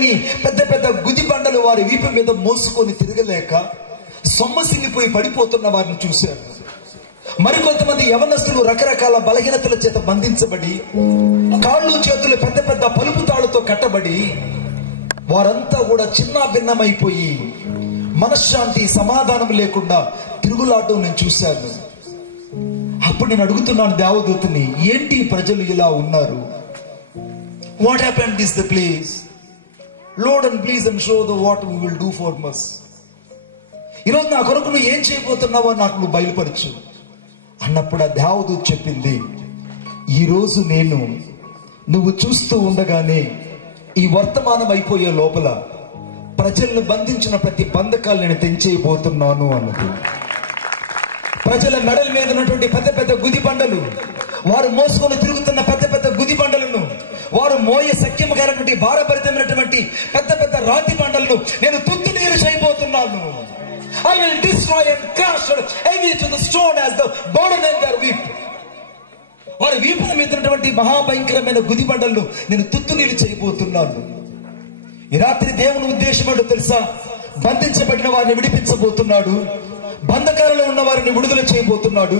గాని పెద్ద పెద్ద గుది బండలు వారి వీపు మీద మోసుకొని తిరగలేక సొమ్మసిల్లిపోయి పడిపోతున్న వారిని చూశారు. మరికొంతమంది యవనస్తులు రకరకాల బలహీనతల చేత బంధించబడి, కాళ్ళు చేతులు పెద్ద పెద్ద పలుపు తాళ్లతో కట్టబడి, వారంతా కూడా చిన్న భిన్నమైపోయి మనశ్శాంతి సమాధానం లేకుండా తిరుగులాటం నేను చూశాను. అప్పుడు నేను అడుగుతున్నాను దేవదూతని, ఏంటి ప్రజలు ఇలా ఉన్నారు? What happened this the place lord, and please and show the what we will do for us. ఈరోజు నా కొరకు నువ్వు ఏం చేయబోతున్నావో నాకు నువ్వు బయలుపరచు అన్నప్పుడు ఆ దేవదూత చెప్పింది, ఈరోజు నువ్వు చూస్తూ ఉండగానే ఈ వర్తమానం అయిపోయే లోపల ప్రజలను బంధించిన ప్రతి బంధకాలు నేను తెంచేయబోతున్నాను అన్నది. ప్రజల మెడల మీద ఉన్నటువంటి పెద్ద పెద్ద గుది బండలు, వారు మోసుకొని తిరుగుతున్న పెద్ద పెద్ద గుది బండలను, వారు మోయ సఖ్యము గారైనటువంటి భారభరితమైనటువంటి పెద్ద పెద్ద రాతి బండలను నేను తుత్తు నీరు చేయబోతున్నాను. I will destroy and crush heavy to the stone as the burden in their weep. వారి వీపుల మీద ఉన్నటువంటి మహాభయంకరమైన గుది బండలను నేను తుత్తు నీరు చేయబోతున్నాను. ఈ రాత్రి దేవుని ఉద్దేశం ఏంటో తెలుసా? బంధించబడిన వారిని విడిపించబోతున్నాడు, బంధకాలలో ఉన్న వారిని విడుదల చేయబోతున్నాడు,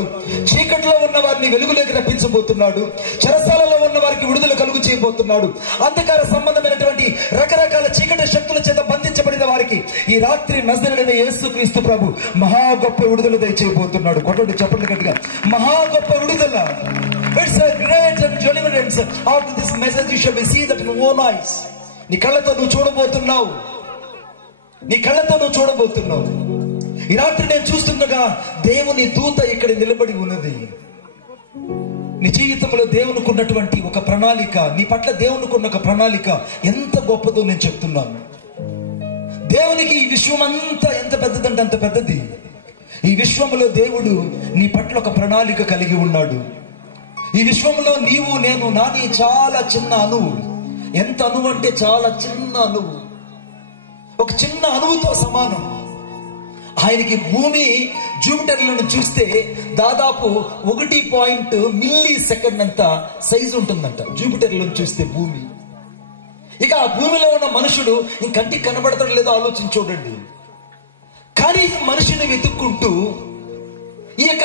చీకట్లో ఉన్న వారిని వెలుగులోకి రప్పించబోతున్నాడు, చెరసాలలో ఉన్న వారికి విడుదల కలుగు చేయబోతున్నాడు. అంధకార సంబంధమైనటువంటి రకరకాల చీకటి శక్తుల చేత బంధించబడిన వారికి ఈ రాత్రి నజరేయుడైన యేసుక్రీస్తు ప్రభు మహా గొప్ప విడుదల దయచేయబోతున్నాడు. కొట్టండి చెప్పండి గట్టిగా, మహా గొప్ప విడుదల. It's a great and deliverance. After this message you shall see that in your own eyes. నీ కళ్ళతో నువ్వు చూడబోతున్నావు, నీ కళ్ళతో నువ్వు చూడబోతున్నావు. ఈ రాత్రి నేను చూస్తుండగా దేవుని దూత ఇక్కడ నిలబడి ఉన్నది. నీ జీవితంలో దేవునికి ఉన్నటువంటి ఒక ప్రణాళిక, నీ పట్ల దేవునికి ఉన్న ఒక ప్రణాళిక ఎంత గొప్పదో నేను చెప్తున్నాను. దేవునికి ఈ విశ్వం అంతా ఎంత పెద్దదంటే అంత పెద్దది. ఈ విశ్వంలో దేవుడు నీ పట్ల ఒక ప్రణాళిక కలిగి ఉన్నాడు. ఈ విశ్వంలో నీవు నేను నాని చాలా చిన్న అణువు. ఎంత అణువు అంటే చాలా చిన్న అణువు, ఒక చిన్న అణువుతో సమానం. ఆయనకి భూమి జూపిటర్లను చూస్తే దాదాపు 1 మిల్లీ సెకండ్ అంత సైజు ఉంటుందంట జూపిటర్లను చూస్తే భూమి. ఇక ఆ భూమిలో ఉన్న మనుషుడు ఇంకంటికి కనబడతాడు లేదో ఆలోచించి చూడండి. కానీ మనిషిని వెతుక్కుంటూ, ఈ యొక్క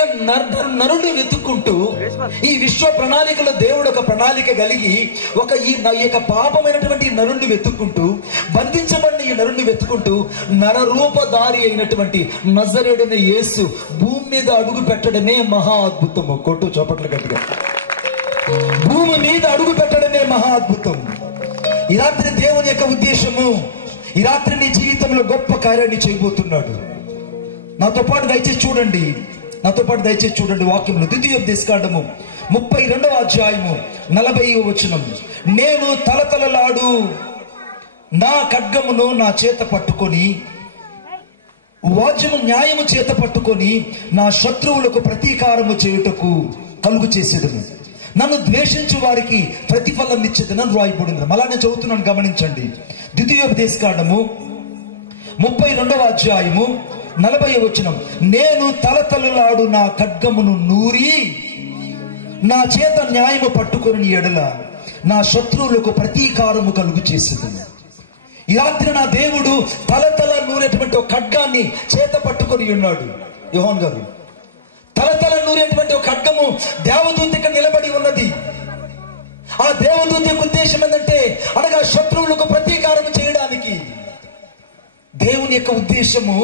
నరుడు వెతుక్కుంటూ, ఈ విశ్వ ప్రణాళికలో దేవుడు ఒక ప్రణాళిక కలిగి ఈ యొక్క పాపమైనటువంటి నరుణ్ణి వెతుక్కుంటూ, బంధించబడిన ఈ నరుణ్ణి వెతుక్కుంటూ, నరరూపధారి అయినటువంటి నజరేయుడైన యేసు భూమి మీద అడుగు పెట్టడమే మహా అద్భుతము. కొట్టు చప్పట్లు గట్టిగా. భూమి మీద అడుగు పెట్టడమే మహా అద్భుతం. ఈ రాత్రి దేవుని యొక్క ఉద్దేశము, ఈ రాత్రి నీ జీవితంలో గొప్ప కార్యాన్ని చేయబోతున్నాడు. నాతో పాటు దయచేసి చూడండి, వాక్యంలో ద్వితీయోపదేశకాండము 32వ అధ్యాయము 40వ వచనం. నేను తలతలలాడు నా ఖడ్గమును నా చేత పట్టుకొని, వాద్యము న్యాయము చేత పట్టుకొని నా శత్రువులకు ప్రతీకారము చేయుటకు కలుగు చేసేదను, నన్ను ద్వేషించు వారికి ప్రతిఫలం ఇచ్చేదనని రాయబడింది. మళ్ళా నేను చదువుతున్నాను, గమనించండి. ద్వితీయోపదేశకాండము 32వ అధ్యాయము 40వ వచనం. నేను తలతలలాడు నా ఖడ్గమును నూరి నా చేత న్యాయము పట్టుకొని ఎడల నా శత్రువులకు ప్రతీకారము కలుగు చేసేదను. ఈ రాత్రి నా దేవుడు తలతల నూరేటువంటి ఒక ఖడ్గాన్ని చేత పట్టుకొని ఉన్నాడు. యోహాన్ గారు, తలతల నూరేటువంటి ఒక ఖడ్గము దేవదూత ఇక్కడ నిలబడి ఉన్నది. ఆ దేవదూత యొక్క ఉద్దేశం ఏంటంటే, అనగా శత్రువులకు ప్రతీకారం చేయడానికి. దేవుని యొక్క ఉద్దేశము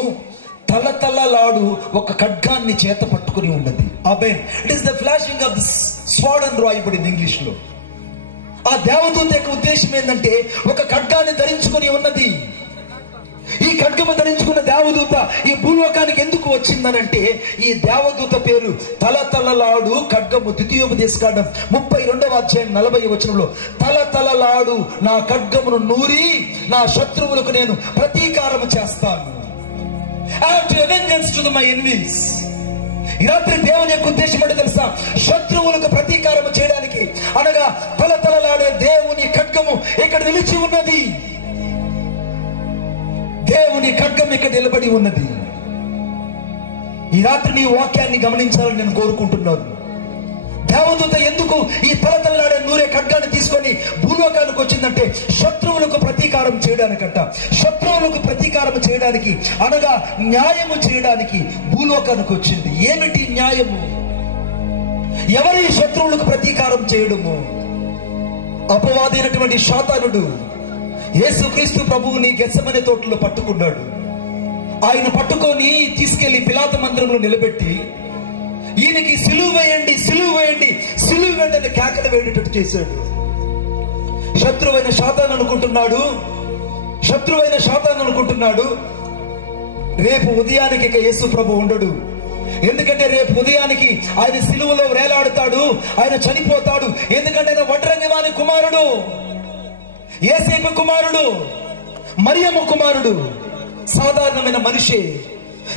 తలతలలాడు ఒక ఖడ్గాన్ని చేత పట్టుకుని ఉన్నది. అబేన్, it is the flashing of the sword అని రాయబడింది ఇంగ్లీష్ లో. ఆ దేవదూత యొక్క ఉద్దేశం ఏంటంటే, ఒక ఖడ్గాన్ని ధరించుకొని ఉన్నది. ఈ ఖడ్గము ధరించుకున్న దేవదూత ఈ భూలోకానికి ఎందుకు వచ్చిందనంటే, ఈ దేవదూత పేరు తలతలలాడు ఖడ్గము. ద్వితీయోపదేశకాండం 32వ అధ్యాయం 40వ వచనంలో, తలతలలాడు నా ఖడ్గమును నూరి నా శత్రువులకు నేను ప్రతీకారము చేస్తాను. I have to vengeance to my enemies. ఈ రాత్రి దేవుని యొక్క ఉద్దేశం ఏంటో తెలుసా? శత్రువులకు ప్రతీకారం చేయడానికి, అనగా తలతలలాడే దేవుని ఖడ్గము ఇక్కడ నిలిచి ఉన్నది. దేవుని ఖడ్గం ఇక్కడ నిలబడి ఉన్నది. ఈ రాత్రి నీ వాక్యాన్ని గమనించాలని నేను కోరుకుంటున్నాను. దేవదూత ఎందుకు ఈ తలతల్లాడే నూరే ఖడ్గాన్ని తీసుకొని భూలోకానికి వచ్చిందంటే శత్రువులకు ప్రతీకారం చేయడానికంట. శత్రువులకు ప్రతీకారం చేయడానికి అనగా న్యాయము చేయడానికి భూలోకానికి వచ్చింది. ఏమిటి న్యాయము? ఎవరి శత్రువులకు ప్రతీకారం చేయడము? అపవాది అయినటువంటి శాతానుడు యేసుక్రీస్తు ప్రభువుని గెత్సెమనే తోటలో పట్టుకున్నాడు. ఆయన పట్టుకొని తీసుకెళ్లి పిలాతు మందిరంలో నిలబెట్టి ఈయనకి సిలువ వేయండి, సిలువ వేయండి, సిలువ వేయండి అని కేకలు వేయటట్టు చేశాడు. శత్రువైన శాతాను అనుకుంటున్నాడు రేపు ఉదయానికి ఇక యేసు ప్రభు ఉండడు. ఎందుకంటే రేపు ఉదయానికి ఆయన సిలువలో వేలాడుతాడు, ఆయన చనిపోతాడు. ఎందుకంటే ఆయన వడ్రంగి వాని కుమారుడు, యేసేపు కుమారుడు, మరియమ్మ కుమారుడు, సాధారణమైన మనిషి.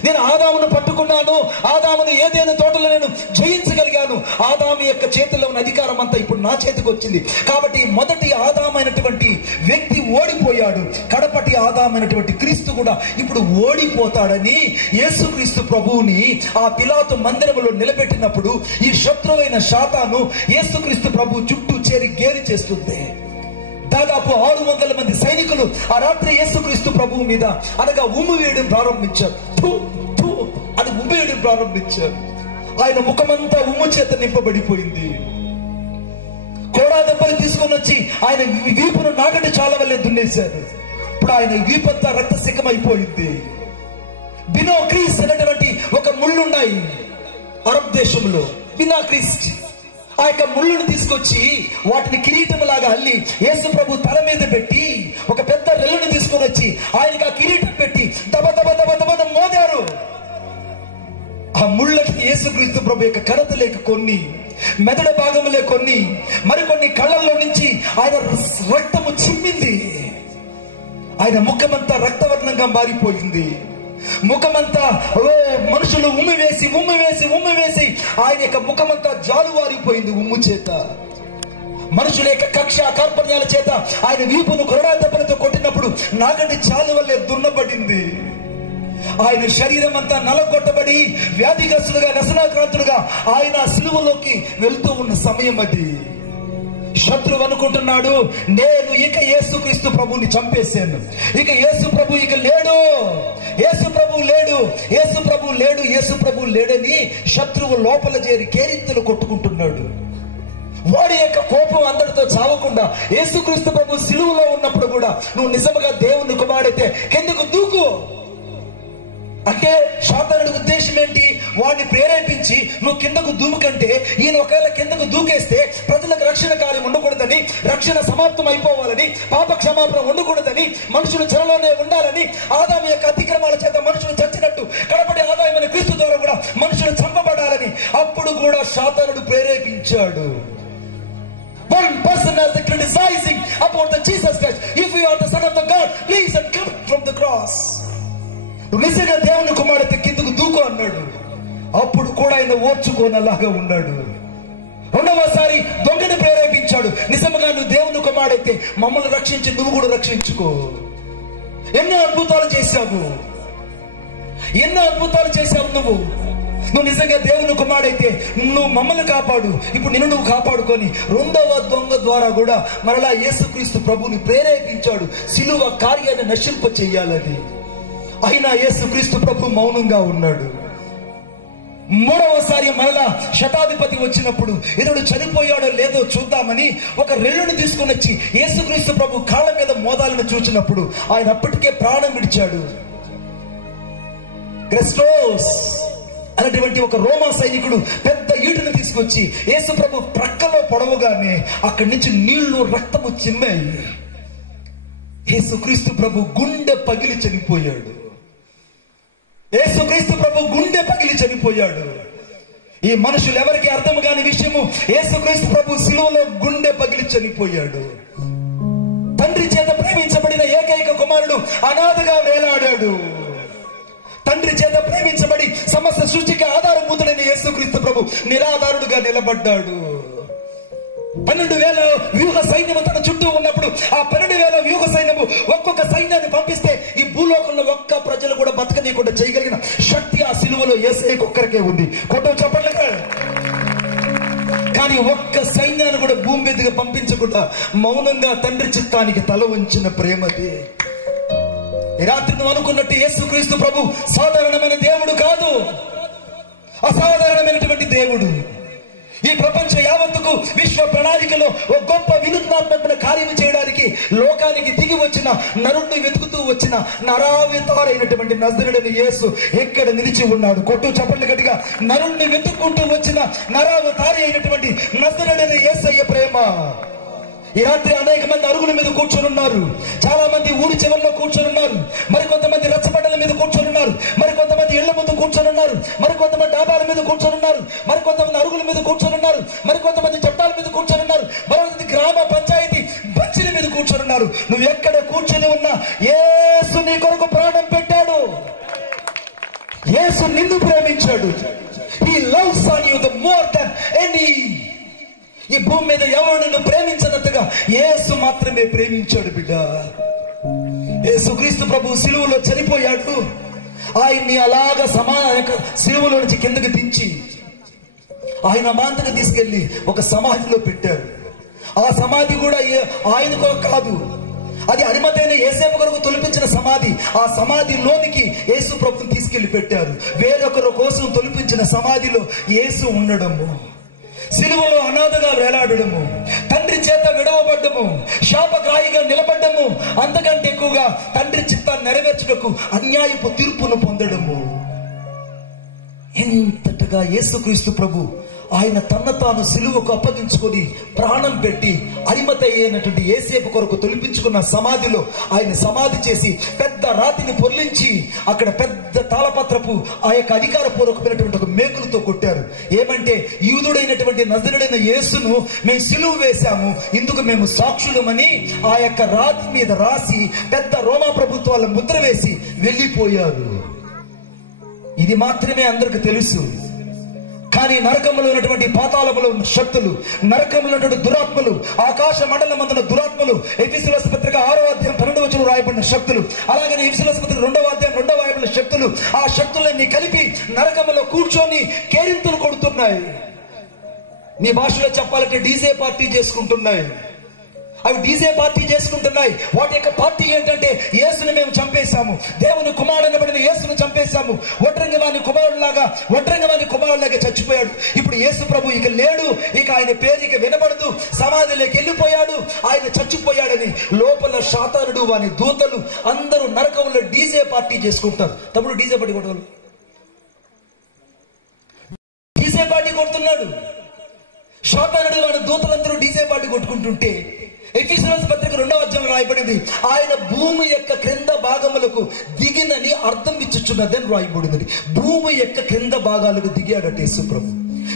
నేను ఆదామును పట్టుకున్నాను, ఆదామును ఏదైనా తోటలో నేను జయించగలిగాను. ఆదాము యొక్క చేతిలో ఉన్న అధికారం అంతా ఇప్పుడు నా చేతికి వచ్చింది. కాబట్టి మొదటి ఆదామైనటువంటి వ్యక్తి ఓడిపోయాడు, కడపటి ఆదామైనటువంటి క్రీస్తు కూడా ఇప్పుడు ఓడిపోతాడని యేసుక్రీస్తు ప్రభువుని ఆ పిలాతు మందిరంలో నిలబెట్టినప్పుడు ఈ శత్రువైన శాతాను యేసుక్రీస్తు ప్రభు చుట్టూ చేరి గేలి చేస్తుంది. దాదాపు 600 మంది సైనికులు ఆ రాత్రి యేసుక్రీస్తు ప్రభువు మీద అనగా ఉమ్మి వేయడం ప్రారంభించారు. అది ఉమ్మి వేయడం ప్రారంభించారు. ఆయన ముఖమంతా ఉమ్ము చేత నింపబడిపోయింది. కోడా దెబ్బలు తీసుకొని వచ్చి ఆయన వీపును నాగటి చాలా వల్లే దున్నేశారు. ఇప్పుడు ఆయన వీపంతా రక్తసికమైపోయింది. బినో క్రీస్ అనేటువంటి ఒక ముళ్ళున్నాయి అరబ్ దేశంలో, బినా క్రీస్ట్. ఆ యొక్క ముళ్ళును తీసుకొచ్చి వాటిని కిరీటం లాగా అల్లి యేసు ప్రభు తల మీద పెట్టి ఒక పెద్ద రెల్లుని తీసుకొని వచ్చి ఆయనకి ఆ కిరీటం పెట్టి దబ దబ దబ దబ మోదారు. ఆ ముళ్ళకి యేసుక్రీస్తు ప్రభు యొక్క కరతలేక కొన్ని, మెదడు భాగంలో కొన్ని, మరికొన్ని కళ్ళల్లో నుంచి ఆయన రక్తము చిమ్మింది. ఆయన ముఖమంతా రక్తవర్ణంగా మారిపోయింది. ముఖమంతా మనుషులు ఉమ్మి వేసి ఆయన యొక్క ముఖమంతా జాలువారిపోయింది ఉమ్ము చేత. మనుషుల యొక్క కక్ష కార్పణ్యాల చేత ఆయన వీపును కొరడా దెబ్బలతో కొట్టినప్పుడు నాగంటి చాలు వల్లే దున్నబడింది. ఆయన శరీరం అంతా నలగొట్టబడి వ్యాధిగ్రస్తులుగా వ్యసనాక్రాంతులుగా ఆయన సిలువలోకి వెళ్తూ ఉన్న సమయం అది. శత్రువు అనుకుంటున్నాడు, నేను ఇక యేసుక్రీస్తు ప్రభువుని చంపేశాను, ఇక యేసు ప్రభు ఇక లేడు, యేసు ప్రభు లేడని శత్రువు లోపల చేరి కేరింతలు కొట్టుకుంటున్నాడు. వాడి యొక్క కోపం అందరితో చావకుండా యేసుక్రీస్తు ప్రభు సిలువలో ఉన్నప్పుడు కూడా నువ్వు నిజంగా దేవుని కుమారుడైతే కిందకు దూకు అంటే శాతానుడి ఉద్దేశం ఏంటి? వాడిని ప్రేరేపించి నువ్వు కిందకు దూకంటే ఈయన ఒకవేళ కిందకు దూకేస్తే ప్రజలకు రక్షణ కార్యం ఉండకూడదని, రక్షణ సమాప్తం అయిపోవాలని, పాప క్షమాపణ ఉండకూడదని, మనుషులు చెరలోనే ఉండాలని, ఆదాము యొక్క అతిక్రమాల చేత మనుషులు చచ్చినట్టు కడపటి ఆదాయమైన క్రీస్తు ద్వారా కూడా మనుషులు చంపబడాలని అప్పుడు కూడా శాతానుడు ప్రేరేపించాడు. One person has the criticizing about the Jesus Christ. If you are the son of the God, please and come from the cross. నిజంగా దేవుని కుమారుడితే కిందకు దూకు అన్నాడు. అప్పుడు కూడా ఆయన ఓర్చుకోనలాగా ఉన్నాడు. రెండవసారి దొంగని ప్రేరేపించాడు. నిజంగా నువ్వు దేవుని కుమారుడైతే మమ్మల్ని రక్షించి నువ్వు కూడా రక్షించుకో. ఎన్నో అద్భుతాలు చేశావు నువ్వు నిజంగా దేవుని కుమారుడైతే నువ్వు మమ్మల్ని కాపాడు, ఇప్పుడు నిన్ను నువ్వు కాపాడుకొని రెండవ దొంగ ద్వారా కూడా మరలా యేసుక్రీస్తు ప్రభుని ప్రేరేపించాడు సిలువ కార్యాన్ని నశింప చెయ్యాలని. అయినా యేసుక్రీస్తు ప్రభు మౌనంగా ఉన్నాడు. మూడవసారి మరలా శతాధిపతి వచ్చినప్పుడు ఇతడు చనిపోయాడో లేదో చూద్దామని ఒక రెల్లుని తీసుకుని వచ్చి యేసుక్రీస్తు ప్రభు కాళ్ళ మీద మోదాలను చూచినప్పుడు ఆయన అప్పటికే ప్రాణం విడిచాడు. క్రిస్టోస్ అనేటువంటి ఒక రోమా సైనికుడు పెద్ద ఈటును తీసుకొచ్చి యేసు ప్రభు ప్రక్కలో పొడవుగానే అక్కడి నుంచి నీళ్లు రక్తము చిమ్మాయి. యేసుక్రీస్తు ప్రభు గుండె పగిలి చనిపోయాడు. ఈ మనుషులు ఎవరికి అర్థం కాని విషయము, యేసుక్రీస్తు ప్రభు సిలువలో గుండె పగిలి చనిపోయాడు. తండ్రి చేత ప్రేమించబడిన ఏకైక కుమారుడు అనాథగా వేలాడాడు. తండ్రి చేత ప్రేమించబడి సమస్త సృష్టికి ఆధారభూతుడైన యేసుక్రీస్తు ప్రభు నిరాధారుడుగా నిలబడ్డాడు. 12,000 వ్యూహ సైన్యము తన చుట్టూ ఉన్నప్పుడు ఆ 12,000 వ్యూహ సైన్యము ఒక్కొక్క సైన్యాన్ని పంపిస్తే ఈ భూలోకంలో ఒక్క ప్రజలు కూడా బతకనీయకుండా చేయగలిగిన శక్తి ఆ సిలువలో యేసయ్యకు ఒక్కరికే ఉంది. కొట్టం చెప్పండి. కానీ ప్రతి ఒక్క సైన్యాన్ని కూడా భూమి మీదకి పంపించకుండా మౌనంగా తండ్రి చిత్తానికి తల వంచిన ప్రేమది. ఈ రాత్రి నువ్వు అనుకున్నట్టు యేసుక్రీస్తు ప్రభు సాధారణమైన దేవుడు కాదు, అసాధారణమైనటువంటి దేవుడు. ఈ ప్రపంచ యావత్తుకు విశ్వ ప్రణాళికలో ఒక గొప్ప వినూత్నాత్మకమైన కార్యం చేయడానికి లోకానికి దిగి వచ్చిన నరుణ్ణి వెతుకుతూ వచ్చిన నరావతారైనటువంటి నజరేయుడైన యేసు ఎక్కడ నిలిచి ఉన్నాడు? కొట్టు చప్పట్లు గట్టిగా. నరుణ్ణి వెతుక్కుంటూ వచ్చిన నరావతారి అయినటువంటి నజరేయుడైన యేసయ్య ప్రేమ. ఈ రాత్రి అనేక మంది అరుగుల మీద కూర్చొని ఉన్నారు, చాలా మంది ఊరి చివరిలో కూర్చొని ఉన్నారు, మరికొంతమంది రచ్చబండల మీద కూర్చొని ఉన్నారు, మరికొంతమంది ఇళ్ల ముందు కూర్చొని ఉన్నారు, మరికొంతమంది డాబాల మీద కూర్చొని ఉన్నారు, మరికొంతమంది అరుగుల మీద కూర్చొని ఉన్నారు, మరికొంతమంది చట్టాల మీద కూర్చొని ఉన్నారు, మరికొంతమంది గ్రామ పంచాయతీ బెంచీల మీద కూర్చొని ఉన్నారు. నువ్వు ఎక్కడ కూర్చొని ఉన్నా యేసు నీ కొరకు ప్రాణం పెట్టాడు. యేసు నిన్ను ప్రేమించాడు. He loves on you the more than any. ఈ భూమి మీద ఎవరు నిన్ను ప్రేమించినట్టుగా యేసు మాత్రమే ప్రేమించాడు బిడ్డ. యేసుక్రీస్తు ప్రభు సిలువలో చనిపోయాడు. ఆయన్ని అలాగా సిలువలో నుంచి కిందకి దించి ఆయన మాంతకు తీసుకెళ్లి ఒక సమాధిలో పెట్టారు. ఆ సమాధి కూడా ఆయన కొరకు కాదు, అది అరిమతైన యేసేపు కొరకు తొలిపించిన సమాధి. ఆ సమాధిలోనికి యేసు ప్రభుని తీసుకెళ్లి పెట్టారు. వేరొకరి కోసం తొలిపించిన సమాధిలో యేసు ఉండడము, సిలువలో అనాథగా వేలాడము, తండ్రి చేత విడవబడ్డము, శాపగ్రాహిగా నిలబడ్డము, అంతకంటే ఎక్కువగా తండ్రి చిత్తాన్ని నెరవేర్చుటకు అన్యాయపు తీర్పును పొందడము. ఎంతటగా యేసుక్రీస్తు ప్రభు ఆయన తన తాను సిలువకు అప్పగించుకొని ప్రాణం పెట్టి అరిమతయ్యేనటువంటి యేసేపు కొరకు తొలిపించుకున్న సమాధిలో ఆయన సమాధి చేసి పెద్ద రాతిని పొర్లించి అక్కడ పెద్ద తాళపత్రపు ఆ యొక్క అధికారపూర్వకమైనటువంటి ఒక మేకులతో కొట్టారు. ఏమంటే యూదుడైనటువంటి నజరేయుడైన యేసును మేము సిలువ వేశాము, ఇందుకు మేము సాక్షులమని ఆ యొక్క రాతి మీద రాసి పెద్ద రోమా ప్రభుత్వాల ముద్ర వేసి వెళ్ళిపోయారు. ఇది మాత్రమే అందరికి తెలుసు. కానీ నరకంలో ఉన్నటువంటి పాతాళములో ఉన్న శక్తులు, నరకంలో ఉన్నటువంటి దురాత్మలు, ఆకాశ మండలం అందున దురాత్మలు, ఎఫెసీయుల పత్రిక 6వ అధ్యాయం 12వ వచనంలో రాయబడిన శక్తులు, అలాగే ఎఫెసీయుల పత్రిక 2వ అధ్యాయం 2వ రాయబడిన శక్తులు, ఆ శక్తులన్నీ కలిపి నరకంలో కూర్చొని కేరింతలు కొడుతున్నాయి. నీ భాషలో చెప్పాలంటే డీజే పార్టీ చేసుకుంటున్నాయి. అవి డీజే పార్టీ చేసుకుంటున్నాయి. వాటి యొక్క పార్టీ ఏంటంటే యేసుని మేము చంపేశాము, దేవుని కుమారుడైన యేసును చంపేశాము, ఒట్రంగవాని కుమారుడిలాగా చచ్చిపోయాడు. ఇప్పుడు యేసు ప్రభు ఇక లేడు, ఇక ఆయన పేరు ఇక వినబడదు, సమాధిలోకి వెళ్ళిపోయాడు, ఆయన చచ్చిపోయాడని లోపల శాతానుడు వాని దూతలు అందరూ నరకంలో డీజే పార్టీ చేసుకుంటారు. తమ్ముడు డీజే పార్టీ కొట్టగలరు? డీజే పార్టీ కొడుతున్నాడు. శాతానుడు వాని దూతలందరూ డీజే పార్టీ కొట్టుకుంటుంటే ఎఫెసీయుల పత్రిక 2వ అధ్యాయంలో రాయబడింది, ఆయన భూమి యొక్క క్రింద భాగములకు దిగినని అర్థం ఇచ్చుచున్నదని రాయబడింది. భూమి యొక్క క్రింద భాగాలకు దిగాడట యేసు ప్రభు.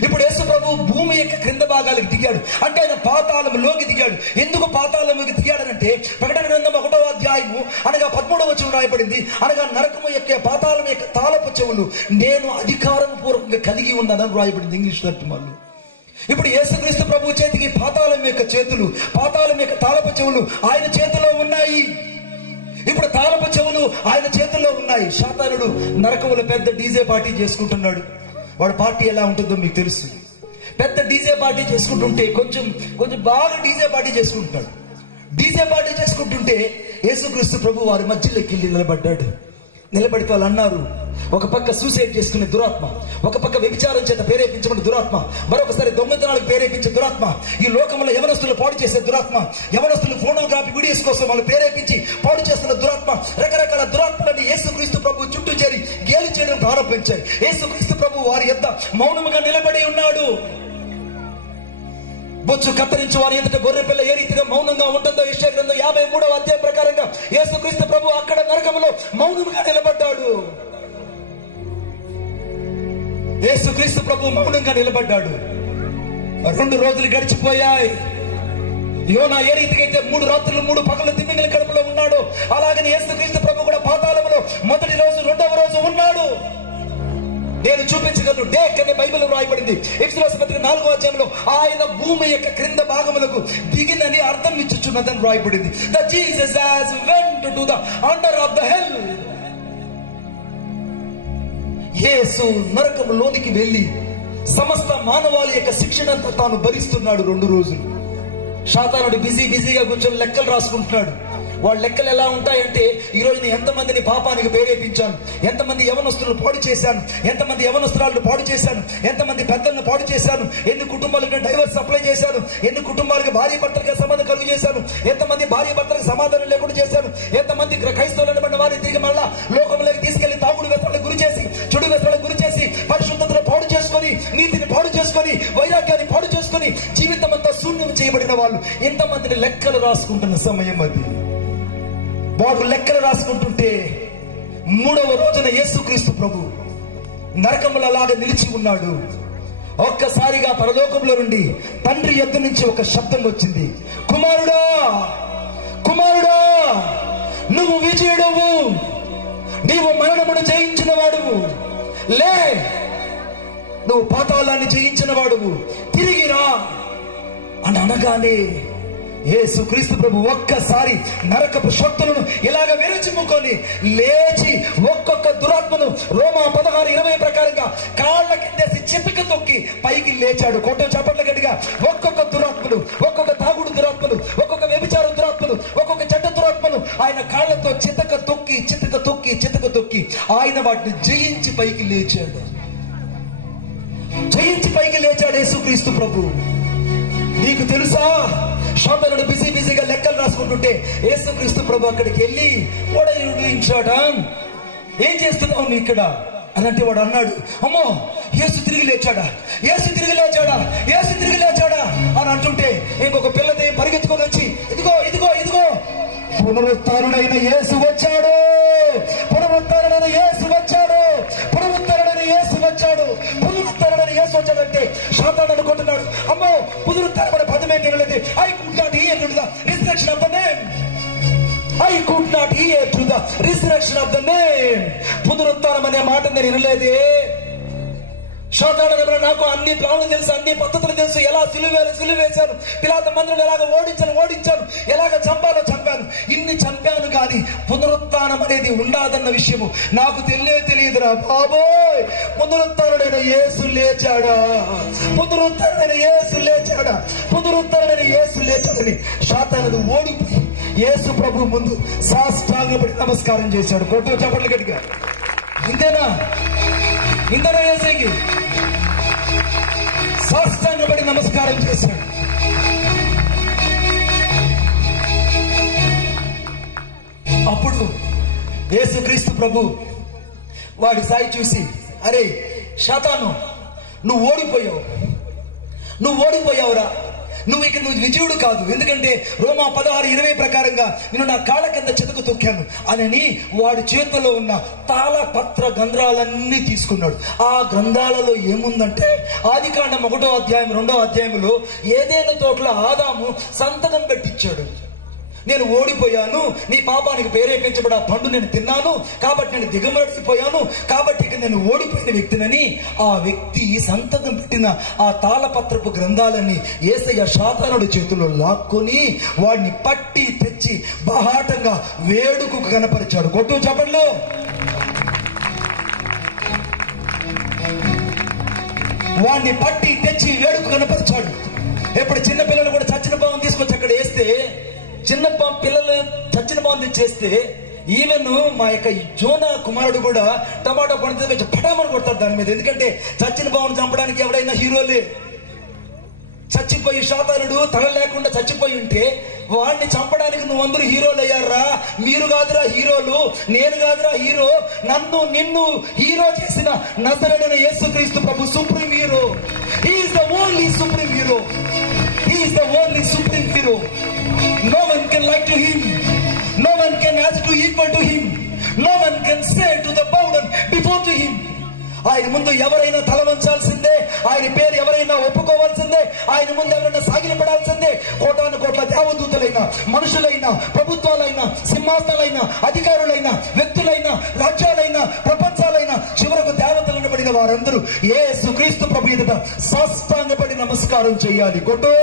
ఇప్పుడు యేసు ప్రభు భూమి యొక్క క్రింద భాగాలకు దిగాడు అంటే ఆయన పాతాళంలోకి దిగాడు. ఎందుకు పాతాళంలోకి దిగాడనంటే ప్రకటన గ్రంథం 1వ అధ్యాయము అనగా 13వ వచనం రాయబడింది, అనగా నరకము యొక్క పాతాళం యొక్క తాళపు చెవులు నేను అధికారం పూర్వకంగా కలిగి ఉన్నానని రాయబడింది ఇంగ్లీష్ తర్జుమాలో. ఇప్పుడు యేసుక్రీస్తు ప్రభు చేతికి పాతాళం యొక్క చేతులు, పాతాళం యొక్క తాళపు చెవులు ఆయన చేతిలో ఉన్నాయి. ఇప్పుడు తాళపు చెవులు ఆయన చేతుల్లో ఉన్నాయి. శాతానుడు నరకములో పెద్ద డీజే పార్టీ చేసుకుంటున్నాడు. వాడు పార్టీ ఎలా ఉంటుందో మీకు తెలుసు. పెద్ద డీజే పార్టీ చేసుకుంటుంటే కొంచెం బాగా డీజే పార్టీ చేసుకుంటున్నాడు. డీజే పార్టీ చేసుకుంటుంటే యేసుక్రీస్తు ప్రభు వారి మధ్యలోకి వెళ్ళి నిలబడ్డాడు. నిలబడితే వాళ్ళు అన్నారు, ఒక పక్క సూసైడ్ చేసుకునే దురాత్మ, ఒక పక్క వ్యభిచారం చేత ప్రేరేపించబడిన దురాత్మ, మరొకసారి దొంగతనాలకు ప్రేరేపించే దురాత్మ, ఈ లోకంలో యవనస్తులు పాడు చేసే దురాత్మ, యవనస్తులు ఫోటోగ్రఫీ వీడియోస్ కోసం వాళ్ళు ప్రేరేపించి పాడు చేస్తున్న దురాత్మ, రకరకాల దురాత్మలని యేసుక్రీస్తు ప్రభు చుట్టూ చేరి గేలి చేయడం ప్రారంభించాయి. యేసుక్రీస్తు ప్రభు వారి యొద్ద మౌనముగా నిలబడి ఉన్నాడు. బొచ్చు కత్తిరించి వారి ఎదుట గొర్రె పిల్ల ఏ రీతిగా మౌనంగా ఉంటుందో యెషయా గ్రంథం 53వ అధ్యాయం ప్రకారంగా యేసుక్రీస్తు ప్రభు అక్కడ నరకములో మౌనంగా నిలబడ్డాడు. యేసుక్రీస్తు ప్రభు మౌనంగా నిలబడ్డాడు. 2 రోజులు గడిచిపోయాయి. యోనా ఏ రీతిగా అయితే 3 రాత్రులు 3 పగలు తిమ్మింగల కడుపులో ఉన్నాడు, అలాగని యేసుక్రీస్తు ప్రభు కూడా పాతాళంలో మొదటి రోజు 2వ రోజు ఉన్నాడు. నేను చూపించగలను. డేక్ అనే బైబిల్ రాయబడింది. ఎఫెసీయుల పత్రిక 4వ అధ్యాయంలో ఆయన భూమి యొక్క క్రింద భాగములకు దిగినని అర్థం ఇచ్చుచున్నదని రాయబడింది. The Jesus has went to the under of the hell. యేసు నరకములోనికి వెళ్ళి సమస్త మానవాళి యొక్క శిక్షణంతా తాను భరిస్తున్నాడు 2 రోజులు. సాతానుడు బిజీగా కూర్చొని లెక్కలు రాసుకుంటున్నాడు. వాళ్ళ లెక్కలు ఎలా ఉంటాయంటే, ఈ రోజు నేను ఎంతమందిని పాపానికి ప్రేరేపించాను, ఎంతమంది యవనస్తులను పాడు చేశాను, ఎంతమంది యవనస్తురాలను పాడు చేశాను, ఎంతమంది పెద్దలను పాడు చేశాను, ఎన్ని కుటుంబాలకు డైవర్స్ అప్లై చేశాను, ఎన్ని కుటుంబాలకు భార్య భర్తలకు సంబంధం కలుగు చేశాను, ఎంతమంది భార్య భర్తలకు సమాధానం లేకుండా చేశాను, ఎంతమంది క్రైస్తవులను పడిన వారిని తిరిగి మళ్ళా లోకంలోకి తీసుకెళ్లి తాగుడు వ్యసనాలకు గురి చేసి, చెడు వ్యసనాలకు గురి చేసి, పరిశుద్ధతను పాడు చేసుకొని, నీతిని పాడు చేసుకొని, వైరాగ్యాన్ని పాడు చేసుకొని, జీవితం అంతా శూన్యం చేయబడిన వాళ్ళు ఎంతమందిని లెక్కలు రాసుకుంటున్న సమయం అది. వాడు లెక్కలు రాసుకుంటుంటే 3వ రోజున యేసుక్రీస్తు ప్రభు నరకముల లాగా నిలిచి ఉన్నాడు. ఒక్కసారిగా పరలోకంలో నుండి తండ్రి యొద్ద నుంచి ఒక శబ్దం వచ్చింది, కుమారుడా, కుమారుడా, నువ్వు విజయుడవు, నీవు మరణమును జయించిన వాడువు, లే, నువ్వు పాతాళాన్ని జయించిన వాడువు, తిరిగిరా అని అనగానే యేసుక్రీస్తు ప్రభు ఒక్కసారి నరకపు శక్తులను ఇలాగ విరచిమ్ముకొని లేచి ఒక్కొక్క దురాత్మను రోమా 16:20 ప్రకారంగా కాళ్ళ కిందేసి చితక తొక్కి పైకి లేచాడు. కొట్టు చప్పట్ల గట్టిగా. ఒక్కొక్క దురాత్మను, ఒక్కొక్క తాగుడు దురాత్మను, ఒక్కొక్క వ్యభిచార దురాత్మను, ఒక్కొక్క చెడ్డ దురాత్మను ఆయన కాళ్ళతో చితక తొక్కి ఆయన వాటిని జయించి పైకి లేచాడు. యేసుక్రీస్తు ప్రభు. నీకు తెలుసా, సాతానుడు బిజీగా లెక్కలు రాసుకుంటుంటే యేసుక్రీస్తు ప్రభు అక్కడికి వెళ్ళి, what are you doing Satan, ఏం చేస్తున్నావు నువ్వు ఇక్కడ అని అంటే, వాడు అన్నాడు, అమ్మో యేసు తిరిగి లేచాడా అని అంటుంటే ఇంకొక పిల్లది పరిగెత్తుకొని వచ్చి, ఇదిగో పునరుత్థానుడైన యేసు వచ్చాడు, పునరుత్థానుడైన యేసు వచ్చాడంటే సాతాను అనుకుంటున్నాడు, అమ్మో పునరుత్థానమైన పదమే నిలలేదు. I could not hear to the resurrection of the name. పునరుత్థానం అనే మాట నేను వినలేదే. సాతాను నాకు అన్ని ప్లాన్లు తెలుసు, అన్ని పద్ధతులు తెలుసు, ఎలా సిలువేశాను, పిలాతు మందిరం ఎలాగ ఓడించాను, ఎలాగ చంపాను. ఇన్ని చంపాను కానీ పునరుత్థానం అనేది ఉండదన్న విషయము నాకు తెలియదురా బాబోయ్. పునరుత్థానుడైన యేసు లేచాడని సాతానుడు ఓడిపోయి యేసు ప్రభు ముందు సాష్టాంగపడి నమస్కారం చేశాడు. కొట్టు చప్పట్లు గట్టిగా. ఇంతేనా యేసుకి సాష్టాంగపడి నమస్కారం చేశాడు. అప్పుడు యేసుక్రీస్తు ప్రభు వాడి సాయి చూసి, అరే సాతాను, నువ్వు ఓడిపోయావురా, నువ్వు విజయుడు కాదు. ఎందుకంటే రోమా 16:20 ప్రకారంగా నేను నా కాళ్ళ కింద చితక తొక్కాను అని వాడి చేతిలో ఉన్న తాళపత్ర గ్రంథాలన్నీ తీసుకున్నాడు. ఆ గ్రంథాలలో ఏముందంటే, ఆదికాండం 1వ అధ్యాయం 2వ అధ్యాయంలో ఏదైనా తోటలో ఆదాము సంతకం పెట్టించాడు. నేను ఓడిపోయాను, నీ పాపానికి ప్రేరేపించబడి ఆ పండు నేను తిన్నాను, కాబట్టి నేను దిగమరిపోయాను, కాబట్టి ఇక నేను ఓడిపోయిన వ్యక్తినని ఆ వ్యక్తి సంతకం పెట్టిన ఆ తాళపత్రపు గ్రంథాలన్నీ యేసయ్య సాతానుడి చేతుల్లో లాక్కొని వాడిని పట్టి తెచ్చి బహాటంగా వేడుకు కనపరిచాడు. కొట్టు చప్పట్లు. వాడిని పట్టి తెచ్చి వేడుకు కనపరిచాడు. ఎప్పుడు చిన్న పిల్లలు కూడా చచ్చిన పాము తీసుకొచ్చి అక్కడ వేస్తే, చిన్న పిల్లలు చచ్చిన పాము తెచ్చేస్తే, ఈవెన్ మా యొక్క జోనా కుమారుడు కూడా టమాటో పండు తెచ్చి పటామని కొడతాడు దాని మీద. ఎందుకంటే చచ్చిన పామును చంపడానికి ఎవడైనా హీరోలే. చచ్చిపోయి సాతానుడు తల లేకుండా చచ్చిపోయి ఉంటే వాడిని చంపడానికి నువ్వందరూ హీరోలు అయ్యారా? మీరు కాదురా హీరోలు, నేను కాదురా హీరో, నిన్ను హీరో చేసిన నజరేయుడైన యేసుక్రీస్తు ప్రభు supreme hero. He is the only supreme hero. No one can like to him. No one can ask to equal to him. No one can say to the bowed before to him. ఆయన ముందు ఎవరైనా తల వంచాల్సిందే, ఆయన పేరు ఎవరైనా ఒప్పుకోవాల్సిందే, ఆయన ముందు ఎవరైనా సాగిలపడాల్సిందే. కోట్ల దేవదూతలైనా, మనుషులైనా, ప్రభుత్వాలైనా, సింహాసనాలైనా, అధికారులైనా, వ్యక్తులైనా, రాజ్యాలైనా, ప్రపంచాలైనా, చివరకు దేవతలను పడిన వారందరూ యేసుక్రీస్తు ప్రభు ఎదుట సాష్టాంగపడి నమస్కారం చేయాలి. కొట్టు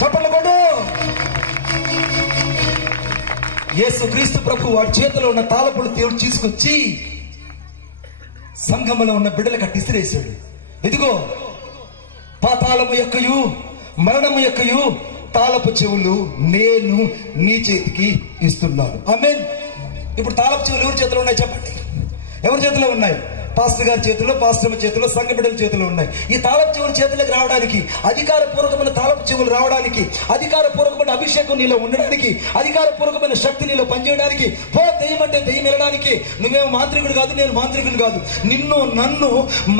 చప్పట్లు కొట్టు. యేసుక్రీస్తు ప్రభు వాడి చేతిలో ఉన్న తాళపుడు తీసుకొచ్చి సంఘంలో ఉన్న బిడ్డలకు ఇసిరేశాడు. ఇదిగో పాతాళము యొక్కయు మరణము యొక్కయు తాళపు చెవులు నేను నీ చేతికి ఇస్తున్నాను. ఆమేన్. ఇప్పుడు తాళపు చెవులు ఎవరి చేతిలో ఉన్నాయి చెప్పండి? ఎవరి చేతిలో ఉన్నాయి? పాస్టర్ గారి చేతిలో, పాస్టర్ చేతిలో, సంఘ బిడ్డల చేతిలో ఉన్నాయి. ఈ తాళపు చెవులు చేతులకు రావడానికి, అధికారపూర్వకమైన తాళపు చెవులు రావడానికి, అధికారపూర్వకమైన అభిషేకం నీలో ఉండడానికి, అధికారపూర్వకమైన శక్తి నీలో పనిచేయడానికి, దెయ్యం అంటే దెయ్యం వెళ్ళడానికి, నువ్వేమో మాంత్రికుడు కాదు, నేను మాంత్రికుడు కాదు, నిన్ను నన్ను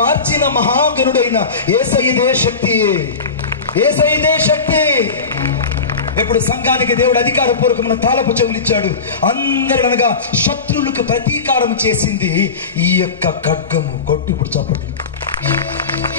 మార్చిన మహాగణుడైన యేసయ్యదే శక్తి. యేసయ్యదే శక్తి. ఇప్పుడు సంఘానికి దేవుడు అధికారపూర్వకమైన తాళపు చెవులు ఇచ్చాడు. అందరనగా శత్రువులకు ప్రతీకారం చేసింది ఈ యొక్క ఖడ్గము. కొట్టు ఇప్పుడు చెప్పండి.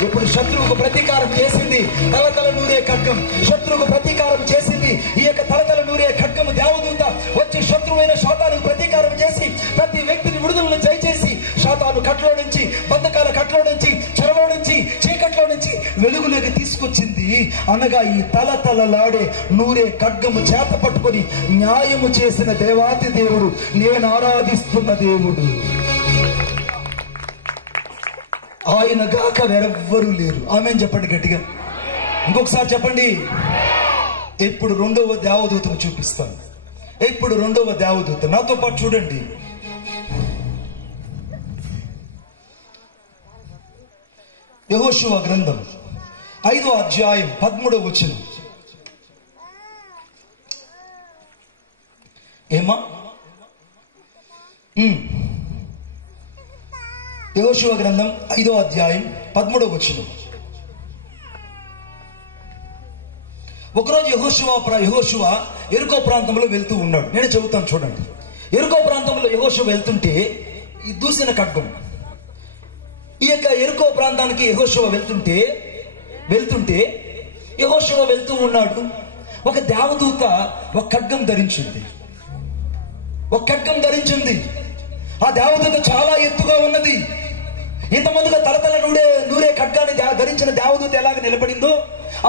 ఇప్పుడు శత్రువుకు ప్రతీకారం చేసింది తలతల నూరే ఖడ్గం. శత్రువుకు ప్రతీకారం చేసింది ఈ యొక్క తలతల నూరే ఖడ్గము. దేవదూత వచ్చి శత్రువైన శాతానికి ప్రతీకారం చేసి ప్రతి వ్యక్తిని విడుదలను దయచేసి శాతాను కట్లో నుంచి, బంధకాల కట్లో నుంచి, చెరలో నుంచి, చీకట్లో నుంచి వెలుగులోకి తీసుకొచ్చింది. అనగా ఈ తలతలలాడే నూరే ఖడ్గము చేత పట్టుకొని న్యాయము చేసిన దేవాతి దేవుడు, నేను ఆరాధిస్తున్న దేవుడు. ఆయన గాక వేరెవ్వరూ లేరు. ఆమేన్ చెప్పండి గట్టిగా. ఇంకొకసారి చెప్పండి. ఇప్పుడు రెండవ దేవదూతను చూపిస్తాను. ఇప్పుడు రెండవ దేవదూత నాతో పాటు చూడండి. యెహోషువ గ్రంథం 5వ అధ్యాయం 13వ వచనం. ఏమా? యెహోషువ గ్రంథం 5వ అధ్యాయం 13వ వచనం. ఒకరోజు యెహోషువ యెరికో ప్రాంతంలో వెళ్తూ ఉన్నాడు. నేను చెబుతాను చూడండి. యెరికో ప్రాంతంలో యెహోషువ వెళ్తుంటే ఈ దూసిన ఖడ్గం, ఈ యొక్క యెరికో ప్రాంతానికి యెహోషువ వెళ్తుంటే యెహోషువ వెళ్తూ ఉన్నాడు. ఒక దేవదూత ఒక ఖడ్గం ధరించింది. ఆ దేవదూత చాలా ఎత్తుగా ఉన్నది. ఇంతమందిగా తలతల నూరే ఖడ్గాన్ని ధరించిన దేవదూత ఎలాగ నిలబడిందో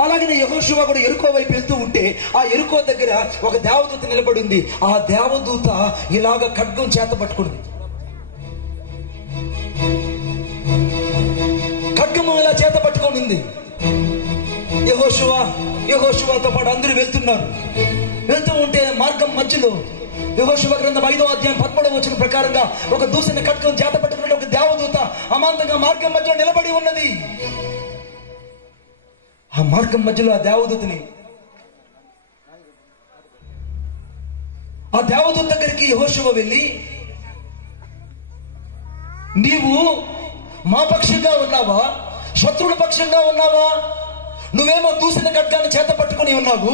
అలాగనే యెహోషువ కూడా యెరికో వైపు వెళ్తూ ఉంటే ఆ యెరికో దగ్గర ఒక దేవదూత నిలబడింది. ఆ దేవదూత ఇలాగ ఖడ్గం చేత పట్టుకుంది. ఖడ్గము ఇలా చేత పట్టుకొని యెహోషువతో పాటు అందరూ వెళ్తూ ఉంటే మార్గం మధ్యలో యెహోషువ గ్రంథం 5వ అధ్యాయం 13వ వచనం ప్రకారంగా ఒక దూసిన ఖడ్గం చేత పట్టుకున్న ఒక దేవదూత అమాంతంగా మార్గం మధ్యలో నిలబడి ఉన్నది. ఆ మార్గం మధ్యలో ఆ దేవదూత దగ్గరికి యెహోషువ వెళ్ళి, నీవు మా పక్షంగా ఉన్నావా, శత్రువుల పక్షంగా ఉన్నావా? నువ్వేమో దూసిన ఖడ్గాన్ని చేత పట్టుకుని ఉన్నావు,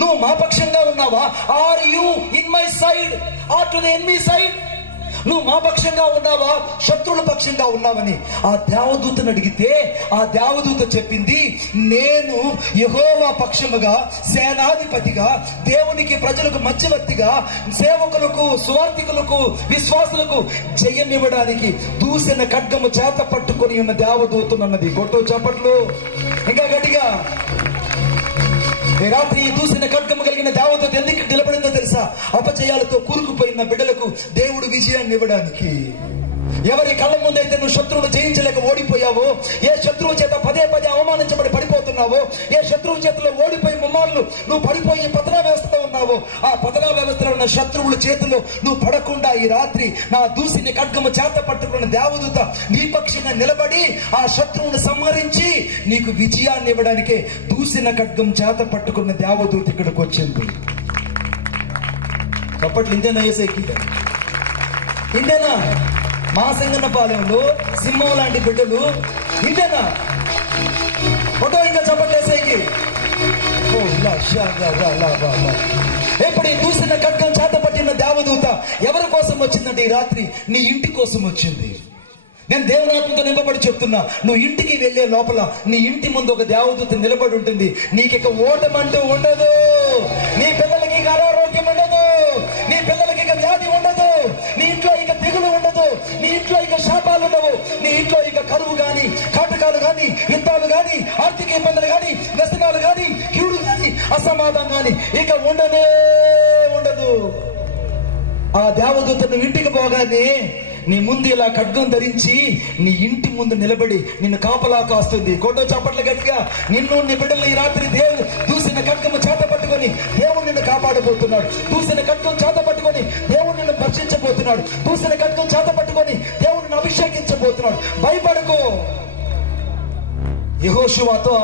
నువ్వు మా పక్షంగా ఉన్నావా? Are you in my side or to the enemy side? నువ్వు మా పక్షంగా ఉన్నావా, శత్రువుల పక్షంగా ఉన్నావని ఆ దేవదూతను అడిగితే ఆ దేవదూత చెప్పింది, నేను యెహోవా పక్షముగా, సేనాధిపతిగా, దేవునికి ప్రజలకు మధ్యవర్తిగా, సేవకులకు, సువార్థికులకు, విశ్వాసులకు జయం ఇవ్వడానికి దూసిన ఖడ్గము చేత పట్టుకొని ఉన్న దేవదూతను అన్నది. కొట్టు చప్పట్లు ఇంకా గట్టిగా. ఈ రాత్రి దూసిన ఖడ్గము కలిగిన దేవదూత ఎందుకు నిలబడిందో తెలుసా? అపజయాలతో కూరుకుపోయిన బిడ్డలకు దేవుడు విజయాన్ని ఇవ్వడానికి. ఎవరి కళ్ళ ముందైతే నువ్వు శత్రువును జయించలేక ఓడిపోయావో, ఏ శత్రువు చేత పదే అవమానించబడి పడిపోతున్నావో, ఏ శత్రువు చేతిలో ఓడిపోయి ముమ్మార్లు నువ్వు పడిపోయి పతనా వ్యవస్థలో ఉన్నావో, ఆ పతనా వ్యవస్థలో ఉన్న శత్రువుల చేతిలో నువ్వు పడకుండా ఈ రాత్రి నా దూసిన ఖడ్గము చేత పట్టుకున్న దేవదూత నీ పక్షంగా నిలబడి ఆ శత్రువును సంహరించి నీకు విజయాన్ని ఇవ్వడానికే దూసిన ఖడ్గం చేత పట్టుకున్న దేవదూత ఇక్కడికి వచ్చింది. అప్పట్లో ఇంతేనా యేసయ్యకి? ఇంతేనా? మా సంగన్నపాలెంలో సింహం లాంటి బిడ్డలు ఇంతేనా? ఫోటో ఇంకా చెప్పట్లేసేకి. ఎప్పుడు ఈ దూసిన ఖడ్గం చేత పట్టిన దేవదూత ఎవరి కోసం వచ్చిందంటే ఈ రాత్రి నీ ఇంటి కోసం వచ్చింది. నేను దేవునాత్మతో నింపబడి చెప్తున్నా, నువ్వు ఇంటికి వెళ్లే లోపల నీ ఇంటి ముందు ఒక దేవదూత నిలబడి ఉంటుంది. నీకిక ఓటమంటూ ఉండదు, నీ పిల్లలకి ఇక అనారోగ్యం ఉండదు, నీ పిల్లలకి ఇక వ్యాధి ఉండదు, నీ ఇంట్లో ఇక తెగులు ఉండదు, నీ ఇంట్లో ఇక శాపాలు ఉండవు, నీ ఇంట్లో ఇక కరువు గాని, కాటకాలు గాని, యుద్ధాలు గాని, ఆర్థిక ఇబ్బందులు గాని, వ్యసనాలు గాని, కీడు గాని, అసమాధానం గాని ఇక ఉండనే ఉండదు. ఆ దేవదూతను ఇంటికి పోగానే నీ ముందు ఇలా ఖడ్గం ధరించి నీ ఇంటి ముందు నిలబడి నిన్ను కాపలా కాస్తుంది. కోటో చప్పట్ల గట్టిగా. నిన్ను నీ బిడ్డలు ఈ రాత్రి దేవుడు దూసిన ఖడ్గము చేత పట్టుకొని దేవుడు నిన్ను కాపాడబోతున్నాడు. దూసిన ఖడ్గం చేత పట్టుకొని దేవుడు నిన్ను భక్షించబోతున్నాడు. దూసిన ఖడ్గం చేత పట్టుకొని దేవుడు నిన్ను అభిషేకించబోతున్నాడు. భయపడకో. యెహోషువతో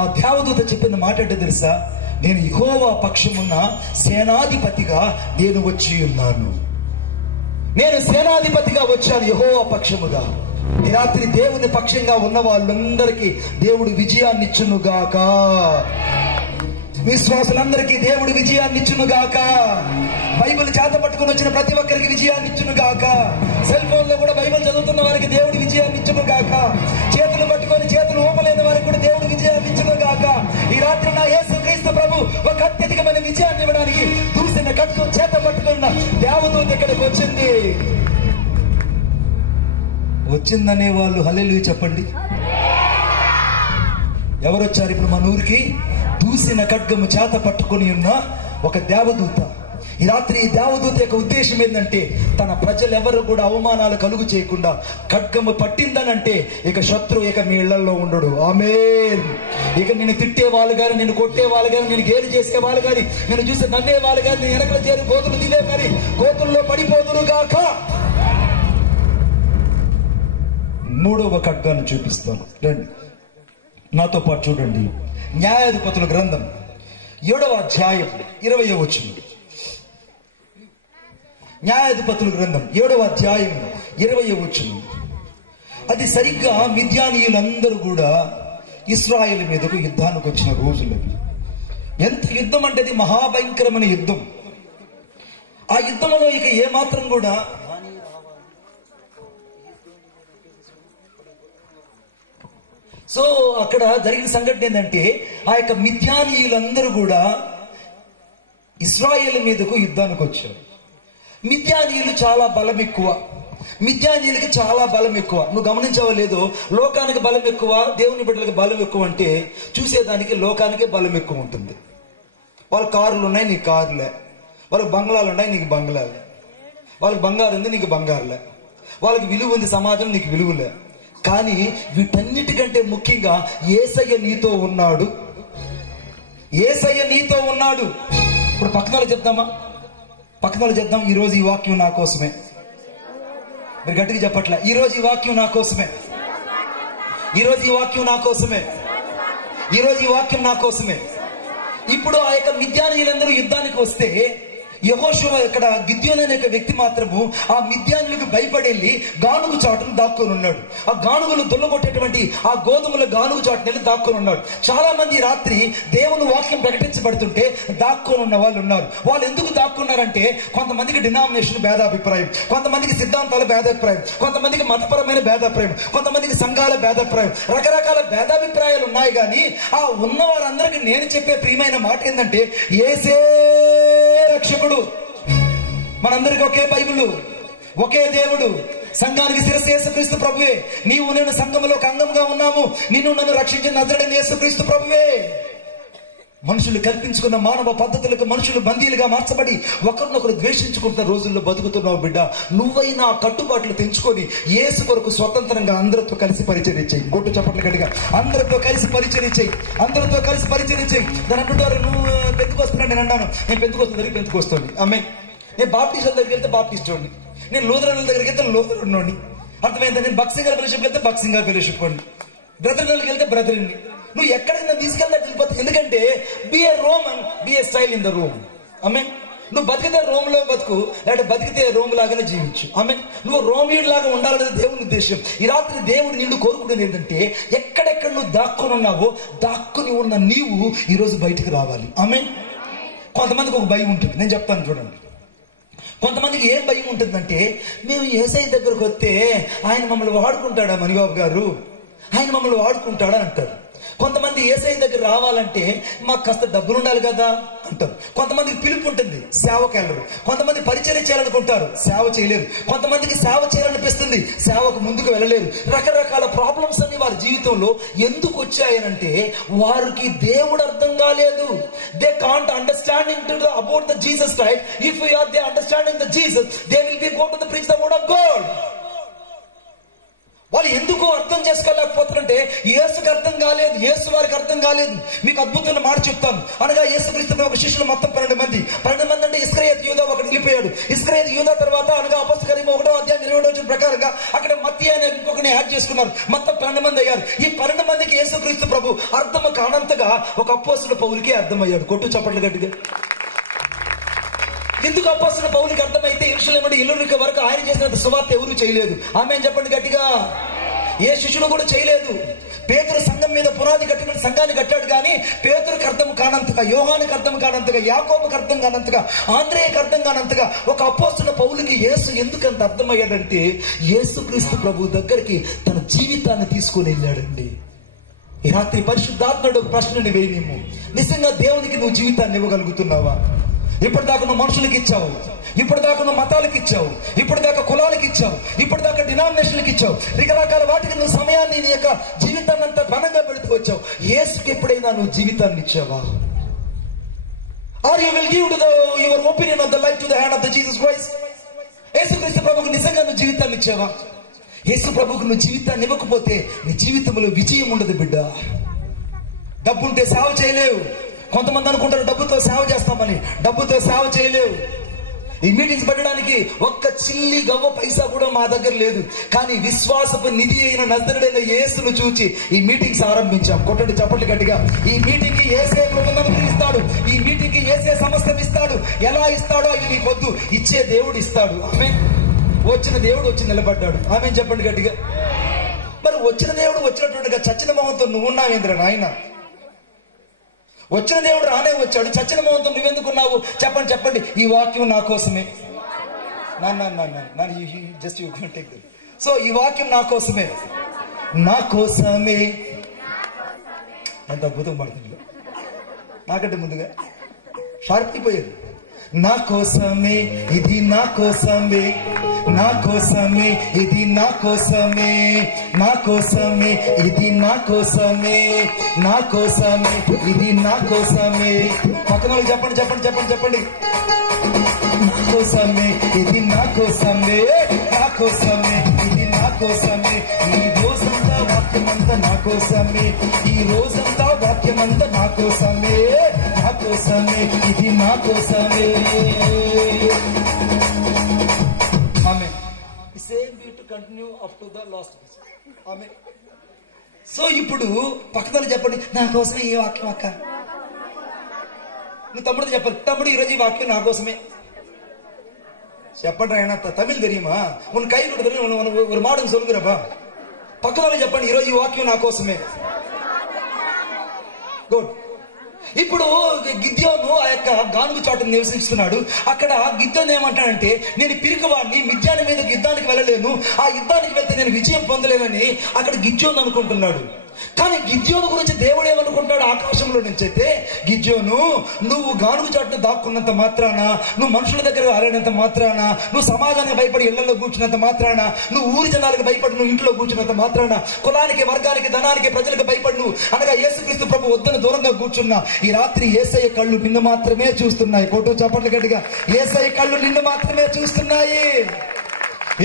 ఆ దేవదూత చెప్పిన మాట ఏంటో తెలుసా? నేను యెహోవా పక్షమున్న సేనాధిపతిగా నేను వచ్చి ఉన్నాను. నేను సేనాధిపతిగా వచ్చాను యెహోవా పక్షముగా. ఈ రాత్రి దేవుని పక్షంగా ఉన్న వాళ్ళందరికీ దేవుడు విజయాన్ని ఇచ్చునుగాక. విశ్వాసులందరికీ దేవుడు విజయాన్ని ఇచ్చునుగాక. బైబిల్ చేత పట్టుకుని వచ్చిన ప్రతి ఒక్కరికి విజయాన్ని ఇచ్చునుగాక. సెల్ ఫోన్ లో కూడా బైబిల్ చదువుతున్న వారికి దేవుడు విజయాన్ని ఇచ్చునుగాక. చేతులు పట్టుకొని చేతులు ఊపలేని వారికి కూడా దేవుడు విజయాన్ని ఇచ్చునుగాక. ఈ రాత్రి నా యేసు క్రీస్తు ప్రభు ఒక అత్యధికమైన విజయాన్ని ఇవ్వడానికి దూసిన ఖడ్గం చేత పట్టుకున్న దేవదూత ఇక్కడికి వచ్చిందనే వాళ్ళు హల్లెలూయా చెప్పండి. ఎవరు వచ్చారు ఇప్పుడు మన ఊరికి? దూసిన ఖడ్గము చేత పట్టుకుని ఉన్న ఒక దేవదూత. ఈ రాత్రి ఈ దేవదూత యొక్క ఉద్దేశం ఏంటంటే తన ప్రజలు ఎవరు కూడా అవమానాలు కలుగు చేయకుండా, ఖడ్గము పట్టిందనంటే ఇక శత్రువు ఇక మీ ఇళ్లలో ఉండడు. ఆమేన్. ఇక నేను తిట్టే వాళ్ళు గాని, నేను కొట్టే వాళ్ళు గాని, నేను గేలి చేసే వాళ్ళు గాని, నేను చూసి నవ్వే వాళ్ళు గాని, నేను వెనకల చేరి గోతులు దివే కానీ గోతుల్లో పడిపోదురు గాక. మూడవ ఖడ్గాన్ని చూపిస్తాను, రండి నాతో పాటు చూడండి. న్యాయాధిపతుల గ్రంథం 7వ అధ్యాయం 20వ వచనం. న్యాయాధిపతుల గ్రంథం 7వ అధ్యాయం 20వ వచనం. అది సరిగ్గా మిద్యానీయులందరూ కూడా ఇశ్రాయేలు మీదకు యుద్ధానికి వచ్చిన రోజులు. ఎంత యుద్ధం అంటే అది మహాభయంకరమైన యుద్ధం. ఆ యుద్ధంలో ఇక ఏమాత్రం కూడా సో అక్కడ జరిగిన సంఘటన ఏంటంటే ఆ యొక్క మిద్యానీయులందరూ కూడా ఇశ్రాయేలు మీదకు యుద్ధానికి వచ్చారు. మిద్యానీయులు చాలా బలం ఎక్కువ. మిద్యానీయులకి చాలా బలం ఎక్కువ. నువ్వు గమనించవో లేదో, లోకానికి బలం ఎక్కువ, దేవుని బిడ్డలకి బలం ఎక్కువ అంటే చూసేదానికి లోకానికే బలం ఎక్కువ ఉంటుంది. వాళ్ళ కారులు ఉన్నాయి, నీకు కారులే. వాళ్ళకి బంగ్లాలు ఉన్నాయి, నీకు బంగ్లాలే. వాళ్ళకి బంగారు ఉంది, నీకు బంగారులే. వాళ్ళకి విలువ ఉంది సమాజం, నీకు విలువలే. కానీ వీటన్నిటికంటే ముఖ్యంగా యేసయ్య నీతో ఉన్నాడు. యేసయ్య నీతో ఉన్నాడు. ఇప్పుడు పక్కన వాళ్ళు చెప్దామా? పక్కన వాళ్ళు చెప్దాం, ఈరోజు ఈ వాక్యం నా కోసమే. మీరు గట్టిగా చెప్పట్లే. ఈరోజు ఈ వాక్యం నా కోసమే. ఈరోజు ఈ వాక్యం నా కోసమే. ఈరోజు ఈ వాక్యం నా కోసమే. ఇప్పుడు ఆ యొక్క మిద్యానీయులందరూ యుద్ధానికి వస్తే యెహోషువ ఇక్కడ గిద్యోను అనే వ్యక్తి మాత్రము ఆ మిద్యానులకు భయపడెళ్ళి గానుగు చాటును దాక్కొని ఉన్నాడు. ఆ గానుగులు దొల్లగొట్టేటువంటి ఆ గోధుమల గానుగు చాటును వెళ్ళి దాక్కొని ఉన్నాడు. చాలా మంది రాత్రి దేవుని వాక్యం ప్రకటించబడుతుంటే దాక్కొని ఉన్న వాళ్ళు ఉన్నారు. వాళ్ళు ఎందుకు దాక్కున్నారంటే కొంతమందికి డినామినేషన్ భేదాభిప్రాయం, కొంతమందికి సిద్ధాంతాల భేదాభిప్రాయం, కొంతమందికి మతపరమైన భేదాభిప్రాయం, కొంతమందికి సంఘాల భేదాభిప్రాయం, రకరకాల భేదాభిప్రాయాలు ఉన్నాయి. కానీ ఆ ఉన్న వారందరికీ నేను చెప్పే ప్రియమైన మాట ఏంటంటే యేసే రక్షకుడు. మనందరికి ఒకే బైబిల్, ఒకే దేవుడు. సంఘానికి శిరస్సు యేసుక్రీస్తు ప్రభువే. నీవు నేను సంఘంలో ఒక అంగంగా ఉన్నాము. నిన్ను నన్ను రక్షించిన నజరేయుడైన యేసుక్రీస్తు ప్రభువే. మనుషులు కల్పించుకున్న మానవ పద్ధతులకు మనుషులు బందీలుగా మార్చబడి ఒకరినొకరు ద్వేషించుకుంటున్న రోజుల్లో బతుకుతున్నావు బిడ్డ. నువ్వైనా కట్టుబాట్లు తెంచుకొని యేసు కొరకు స్వతంత్రంగా అందరితో కలిసి పరిచర్య చేయి. కొట్టు చప్పట్లు గట్టిగా. అందరితో కలిసి పరిచర్య చేయి. అందరితో కలిసి పరిచర్య చేయి. దాని అంటుంటారు, నువ్వు పెంతుకొస్తున్నాడు. నేను అన్నాను, నేను పెంతుకొస్తుంది పెంతుకొస్తుంది. ఆమె నేను బాప్టిస్టుల దగ్గరికి వెళ్తే బాప్టిస్టోని, నేను లూథరన్ల దగ్గరికి వెళ్తే లూథరన్నోని. అర్థమైందా? నేను బక్సింగర్ ఫెలోషిప్ వెళ్తే బక్సింగర్ ఫెలోషిప్ అండి. బ్రదర్కి వెళ్తే బ్రదర్ని. నువ్వు ఎక్కడికి నన్ను తీసుకెళ్తా వెళ్ళిపోతావు. ఎందుకంటే be a Roman, be a style in the Rome. ఆమె నువ్వు బతికితే రోమ్ లో బతుకు, లేకపోతే బతికితే రోమ్ లాగానే జీవించు. ఆమె నువ్వు రోమియుడు లాగా ఉండాలనేది దేవుని ఉద్దేశం. ఈ రాత్రి దేవుడు నిన్ను కోరుకునేది ఏంటంటే ఎక్కడెక్కడ నువ్వు దాక్కుని ఉన్నావో దాక్కుని ఉన్న నీవు ఈ రోజు బయటకు రావాలి. ఆమె కొంతమందికి ఒక భయం ఉంటుంది. నేను చెప్తాను చూడండి. కొంతమందికి ఏం భయం ఉంటుందంటే మేము యేసయ్య దగ్గరకు వస్తే ఆయన మమ్మల్ని వాడుకుంటాడా మణిబాబు గారు, ఆయన మమ్మల్ని వాడుకుంటాడా అంటారు. కొంతమంది యేసయ్య దగ్గర రావాలంటే మాకు కాస్త డబ్బులు ఉండాలి కదా అంటారు. కొంతమందికి పిలుపు ఉంటుంది, సేవకు వెళ్ళరు. కొంతమంది పరిచర్య చేయాలనుకుంటారు, సేవ చేయలేరు. కొంతమందికి సేవ చేయాలనిపిస్తుంది, సేవకు ముందుకు వెళ్ళలేరు. రకరకాల ప్రాబ్లమ్స్ అన్ని వారి జీవితంలో ఎందుకు వచ్చాయనంటే వారికి దేవుడు అర్థం కాలేదు. They can't understanding to about the Jesus Christ. If you are they understanding the Jesus, they will be go to the preach the word of God. వాళ్ళు ఎందుకు అర్థం చేసుకోలేకపోతారంటే యేసుకి అర్థం కాలేదు, యేసు వారికి అర్థం కాలేదు. మీకు అద్భుతమైన మాట చెప్తాను. అనగా యేసుక్రీస్తు ఒక శిష్యులు మొత్తం 12 మంది అంటే ఇస్కరియోతు యూదా ఒకటి వెళ్ళిపోయాడు. ఇస్కరియోతు యూదా తర్వాత అనగా అపొస్తలుల కార్యము 1వ అధ్యాయం 20వ వచనం ప్రకారంగా అక్కడ మత్తయి అనే ఇంకొకరిని యాడ్ చేసుకున్నారు. మొత్తం 12 మంది అయ్యారు. ఈ 12 మందికి యేసుక్రీస్తు ప్రభు అర్థం కానంతగా ఒక అపొస్తలుడు పౌలుకి అర్థమయ్యాడు. కొట్టు చప్పట్లు గట్టిగా. ఎందుకు అపొస్తలుడు పౌలుకి అర్థమైతే యెరూషలేము ఇల్లరిక వరకు ఆయన చేసినంత సువార్త ఎవరు చేయలేదు. ఆమేన్ చెప్పండి గట్టిగా. ఏ శిష్యుడు కూడా చేయలేదు. పేతురు సంఘం మీద పునాది కట్టుకుని సంఘాన్ని కట్టాడు, కానీ పేతురుకి అర్థం కానంతగా, యోహానికి అర్థం కానంతగా, యాకోబుకి అర్థం కానంతగా, ఆంద్రేయకి అర్థం కానంతగా ఒక అపొస్తలుడు పౌలుకి యేసు ఎందుకంత అర్థమయ్యాడంటే యేసుక్రీస్తు ప్రభు దగ్గరికి తన జీవితాన్ని తీసుకుని వెళ్ళాడండి. ఈ రాత్రి పరిశుద్ధాత్ముడు ఒక ప్రశ్నని వేయనేమో, నిజంగా దేవునికి నువ్వు జీవితాన్ని ఇవ్వగలుగుతున్నావా? ఇప్పటిదాకా నువ్వు మనుషులకి ఇచ్చావు, ఇప్పటిదాకా నువ్వు మతాలకు ఇచ్చావు, ఇప్పటిదాకా కులాలకు ఇచ్చావు, ఇప్పటిదాకా డినామినేషన్లకు ఇచ్చావు, రకరకాల వాటికి నువ్వు సమయాన్ని నీ యొక్క జీవితాన్ని అంతా ఘనంగా పెడుతూ వచ్చావు. యేసుకి ఎప్పుడైనా నువ్వు జీవితాన్ని ఇచ్చావా? Are you will give your opinion of the life to the hand of the Jesus Christ? యేసుక్రీస్తు ప్రభువుకు నిజంగా నువ్వు జీవితాన్ని ఇచ్చావా? యేసు ప్రభువుకు నువ్వు జీవితాన్ని ఇవ్వకపోతే నీ జీవితంలో విజయం ఉండదు బిడ్డ. డబ్బుంటే సేవ చేయలేవు. కొంతమంది అనుకుంటారు డబ్బుతో సేవ చేస్తామని. డబ్బుతో సేవ చేయలేవు. ఈ మీటింగ్స్ పెట్టడానికి ఒక్క చిల్లి గవ్వ పైసా కూడా మా దగ్గర లేదు, కానీ విశ్వాసపు నిధి అయిన నజరేయుడైన యేసును చూచి ఈ మీటింగ్స్ ఆరంభించాం. కొట్టండి చప్పట్లు గట్టిగా. ఈ మీటింగ్ కి యేసే కృపను ఇస్తాడు. ఈ మీటింగ్ కి యేసే సమస్తం ఇస్తాడు. ఎలా ఇస్తాడో అది నీకు వద్దు, ఇచ్చే దేవుడు ఇస్తాడు. ఆమేన్. వచ్చిన దేవుడు వచ్చి నిలబడ్డాడు. ఆమేన్ చెప్పండి గట్టిగా. మరి వచ్చిన దేవుడు వచ్చినట్టుగా చచ్చిన మొహంతో నువ్వు ఉన్నావేంద్ర నాయన? వచ్చిన దేవుడు రానే వచ్చాడు, చచ్చిన మొహంతో నువ్వెందుకున్నావు? చెప్పండి చెప్పండి. ఈ వాక్యం నా కోసమే. Just take. సో ఈ వాక్యం నా కోసమే, నా కోసమే. ఎంత అద్భుతం పడుతుంది. నాకంటే ముందుగా షార్ప్ అయిపోయారు. నా కోసమే ఇది, నా కోసమే, నా కోసమే ఇది, నా కోసమే, నా కోసమే ఇది, నా కోసమే, నా కోసమే ఇది, నా కోసమే. పక్కన వాళ్ళు చెప్పండి చెప్పండి చెప్పండి చెప్పండి. నా కోసమే ఇది, నా కోసమే, నా కోసమే ఇది, నా కోసమే. ఈ రోజంతా వాక్యమంతా నా కోసమే, ఈ రోజంతా వాక్యమంతా నా కోసమే, నా కోసమే ఇది, నా కోసమే. ఆమేన్. Same we to continue up to the last. ఆమేన్. సో ఇప్పుడు పక్కన చెప్పండి, నా కోసమే ఈ వాక్యం అక్క. నువ్వు తమ్ముడు చెప్పాలి, తమ్ముడు ఈరోజు ఈ వాక్యం నా కోసమే చెప్పండి. ఆయన తమిళ్ தெரியுமா? உன் கை கொடுத்து ஒரு மாடம் சொல்லுங்கப்பா. పక్కన చెప్పండి, ఈరోజు ఈ వాక్యం నా కోసమే. గుడ్. ఇప్పుడు గిద్యోను ఆ యొక్క గానుగు చాటును నివసిస్తున్నాడు. అక్కడ గిద్యోను ఏమంటాడంటే, నేను పిరికివాడిని, మిద్యాని మీద యుద్ధానికి వెళ్ళలేను, ఆ యుద్ధానికి వెళ్తే నేను విజయం పొందలేనని అక్కడ గిద్యోను అనుకుంటున్నాడు. కానీ గిద్యోను గురించి దేవుడు ఏమనుకుంటాడు ఆకాశంలో నుంచి అయితే, గిద్యోను నువ్వు గానుగు చాటును దాక్కున్నంత మాత్రాన, నువ్వు మనుషుల దగ్గర అలైనంత మాత్రాన, నువ్వు సమాజానికి భయపడి ఇళ్లలో కూర్చున్నంత మాత్రాన, నువ్వు ఊరి జనాలకు భయపడి నువ్వు ఇంట్లో కూర్చున్నంత మాత్రాన, కులానికి వర్గానికి ధనానికి ప్రజలకు భయపడి నువ్వు అనగా యేసుక్రీస్తు ప్రభు వద్దను దూరంగా కూర్చున్నా, ఈ రాత్రి యేసయ్య కళ్ళు నిన్ను మాత్రమే చూస్తున్నాయి. కోటో చప్పట్లు గట్టిగా. యేసయ్య కళ్ళు నిన్ను మాత్రమే చూస్తున్నాయి.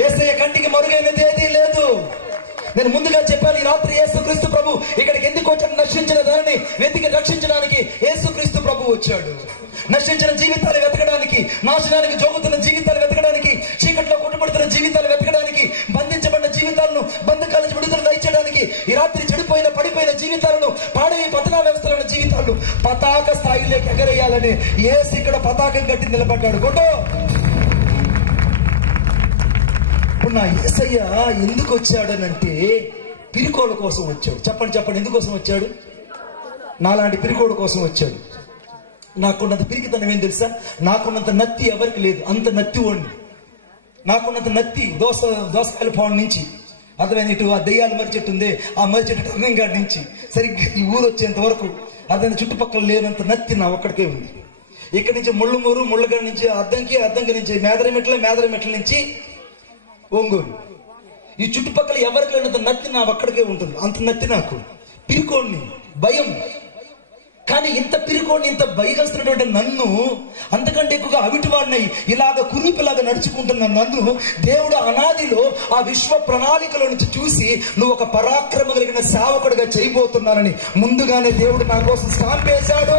యేసయ్య కంటికి మరుగైనది ఏదీ లేదు. నేను ముందుగా చెప్పాను, ఈ రాత్రి యేసుక్రీస్తు ప్రభు ఇక్కడికి ఎందుకు వచ్చాడు? నశించిన దానిని వెతికి రక్షించడానికి యేసుక్రీస్తు ప్రభు వచ్చాడు. నశించిన జీవితాలు వెతకడానికి, నాశనానికి జోగుతున్న జీవితాలు వెతకడానికి, చీకట్లో కొట్టుబడుతున్న జీవితాలు వెతకడానికి, బంధించబడిన జీవితాలను బంధకాల నుంచి విడుదల దయచేయడానికి, ఈ రాత్రి చెడిపోయిన పడిపోయిన జీవితాలను, పాడై పతనా వ్యవస్థలో జీవితాలను పతాక స్థాయిలోకి ఎగరేయాలని యేసు ఇక్కడ పతాకం కట్టి నిలబడ్డాడు. కొట్టో. ఇప్పుడు నా యేసయ్య ఎందుకు వచ్చాడనంటే పిరికోళ్ళ కోసం వచ్చాడు. చెప్పండి చెప్పండి, ఎందుకోసం వచ్చాడు? నాలాంటి పిరికోడు కోసం వచ్చాడు. నాకున్నంత పిరికితనం ఏం తెలుసా? నాకున్నంత నత్తి ఎవరికి లేదు. అంత నత్తి వాడిని. నాకున్నంత నత్తి దోసకాయల పాడు నుంచి అర్థమైంది, ఇటు ఆ దెయ్యాల మర్రి చెట్టు ఉంది, ఆ మర్రి చెట్టు టర్నింగ్ గార్డ్ నుంచి సరిగ్గా ఈ ఊరు వచ్చేంత వరకు అదే చుట్టుపక్కల లేనంత నత్తి నా ఒక్కడికే ఉంది. ఇక్కడి నుంచి ముళ్ళుమూరు, ముళ్ళగడ నుంచి అద్దంకి నుంచి మేదరమెట్ల నుంచి ఒంగోలు, ఈ చుట్టుపక్కల ఎవరికి లేనంత నత్తి నా ఒక్కడికే ఉంటుంది. అంత నత్తి నాకు. పిరికోడిని, భయం. కానీ ఇంత పిరికోని, ఇంత భయగస్తున్నటువంటి నన్ను, అంతకంటే ఎక్కువగా అవిటివాడినై ఇలాగ కురిపిలాగా నడుచుకుంటున్న నన్ను దేవుడు అనాదిలో ఆ విశ్వ ప్రణాళికలో నుంచి చూసి నువ్వు ఒక పరాక్రమ కలిగిన సేవకుడిగా చేయబోతున్నానని ముందుగానే దేవుడు నా కోసం స్టాంప్ వేశాడు.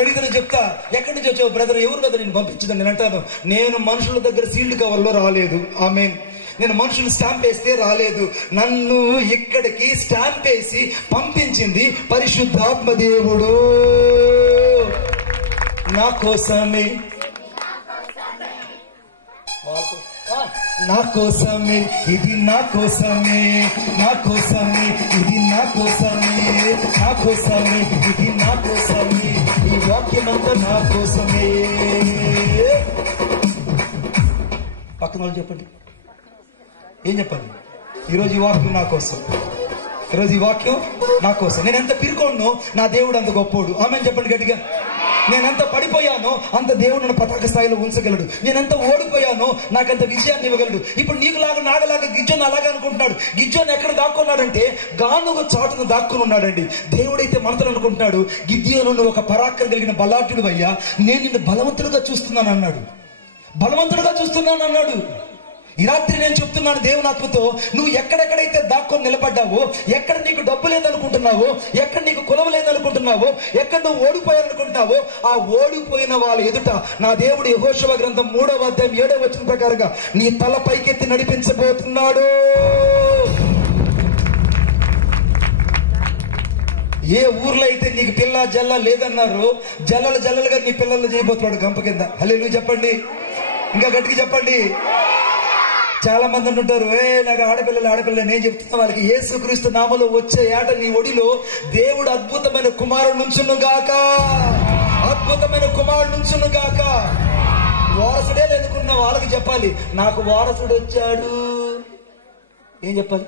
అడిగితే చెప్తా, ఎక్కడి నుంచి వచ్చావు బ్రదర్, ఎవరు కదా నేను పంపించిందని నేను అంటాను. నేను మనుషుల దగ్గర సీల్డ్ కవర్లో రాలేదు. ఆమేన్. నేను మనుషులు స్టాంప్ వేస్తే రాలేదు. నన్ను ఇక్కడికి స్టాంప్ వేసి పంపించింది పరిశుద్ధాత్మ దేవుడు. నా కోసమే, నా కోసమే ఇది, నా కోసమే, నా కోసమే ఇది, నా కోసమే, నా కోసమే ఇది, నా కోసమే, ఈ వాక్యమంతా నా కోసమే. పక్కన వాళ్ళు చెప్పండి, ఏం చెప్పండి? ఈరోజు ఈ వాక్యం నా కోసం, ఈరోజు ఈ వాక్యం నా కోసం. నేను ఎంత పిరుకోను, నా దేవుడు అంత గొప్పోడు. ఆమెను చెప్పండి గట్టిగా. నేనెంత పడిపోయానో అంత దేవుడు నన్ను పతాక స్థాయిలో ఉంచగలడు. నేనెంత ఓడిపోయానో నాకంత విజయాన్ని ఇవ్వగలడు. ఇప్పుడు నీకులాగా నాగలాగా గిజ్జోన్ అలాగే అనుకుంటున్నాడు. గిజ్జోన్ ఎక్కడ దాక్కున్నాడంటే గానుగ చాటును దాక్కుని ఉన్నాడండి. దేవుడైతే మనతో అనుకుంటున్నాడు, గిద్యోను నువ్వు ఒక పరాక్రమం కలిగిన బలాఢ్యుడు అయ్యా, నేను నిన్ను బలవంతుడుగా చూస్తున్నాను అన్నాడు. బలవంతుడుగా చూస్తున్నాను అన్నాడు. ఈ రాత్రి నేను చెప్తున్నాను దేవుని ఆత్మతో, నువ్వు ఎక్కడెక్కడైతే దాక్కొని నిలబడ్డావో, ఎక్కడ నీకు డబ్బు లేదనుకుంటున్నావో, ఎక్కడ నీకు కులం లేదనుకుంటున్నావో, ఎక్కడ నువ్వు ఓడిపోయాలనుకుంటున్నావో, ఆ ఓడిపోయిన వాళ్ళ ఎదుట నా దేవుడు యెహోషువ గ్రంథం 3వ అధ్యాయం 7వ వచనం ప్రకారంగా నీ తల పైకెత్తి నడిపించబోతున్నాడు. ఏ ఊర్లో అయితే నీకు పిల్ల జల్ల లేదన్నారు, జల్లలుగా నీ పిల్లలు చేయబోతున్నాడు గంప కింద. హల్లెలూయా చెప్పండి, ఇంకా గట్టిగా చెప్పండి. చాలా మంది అంటుంటారు, నాకు ఆడపిల్ల. నేను చెప్తున్నా వాళ్ళకి, యేసుక్రీస్తు నామములో వచ్చే ఏట నీ ఒడిలో దేవుడు అద్భుతమైన కుమారుడు నుంచును గాక, అద్భుతమైన కుమారుడు నుంచును గాక. వారసుడే లేదుకున్న వాళ్ళకి చెప్పాలి, నాకు వారసుడు వచ్చాడు. ఏం చెప్పాలి?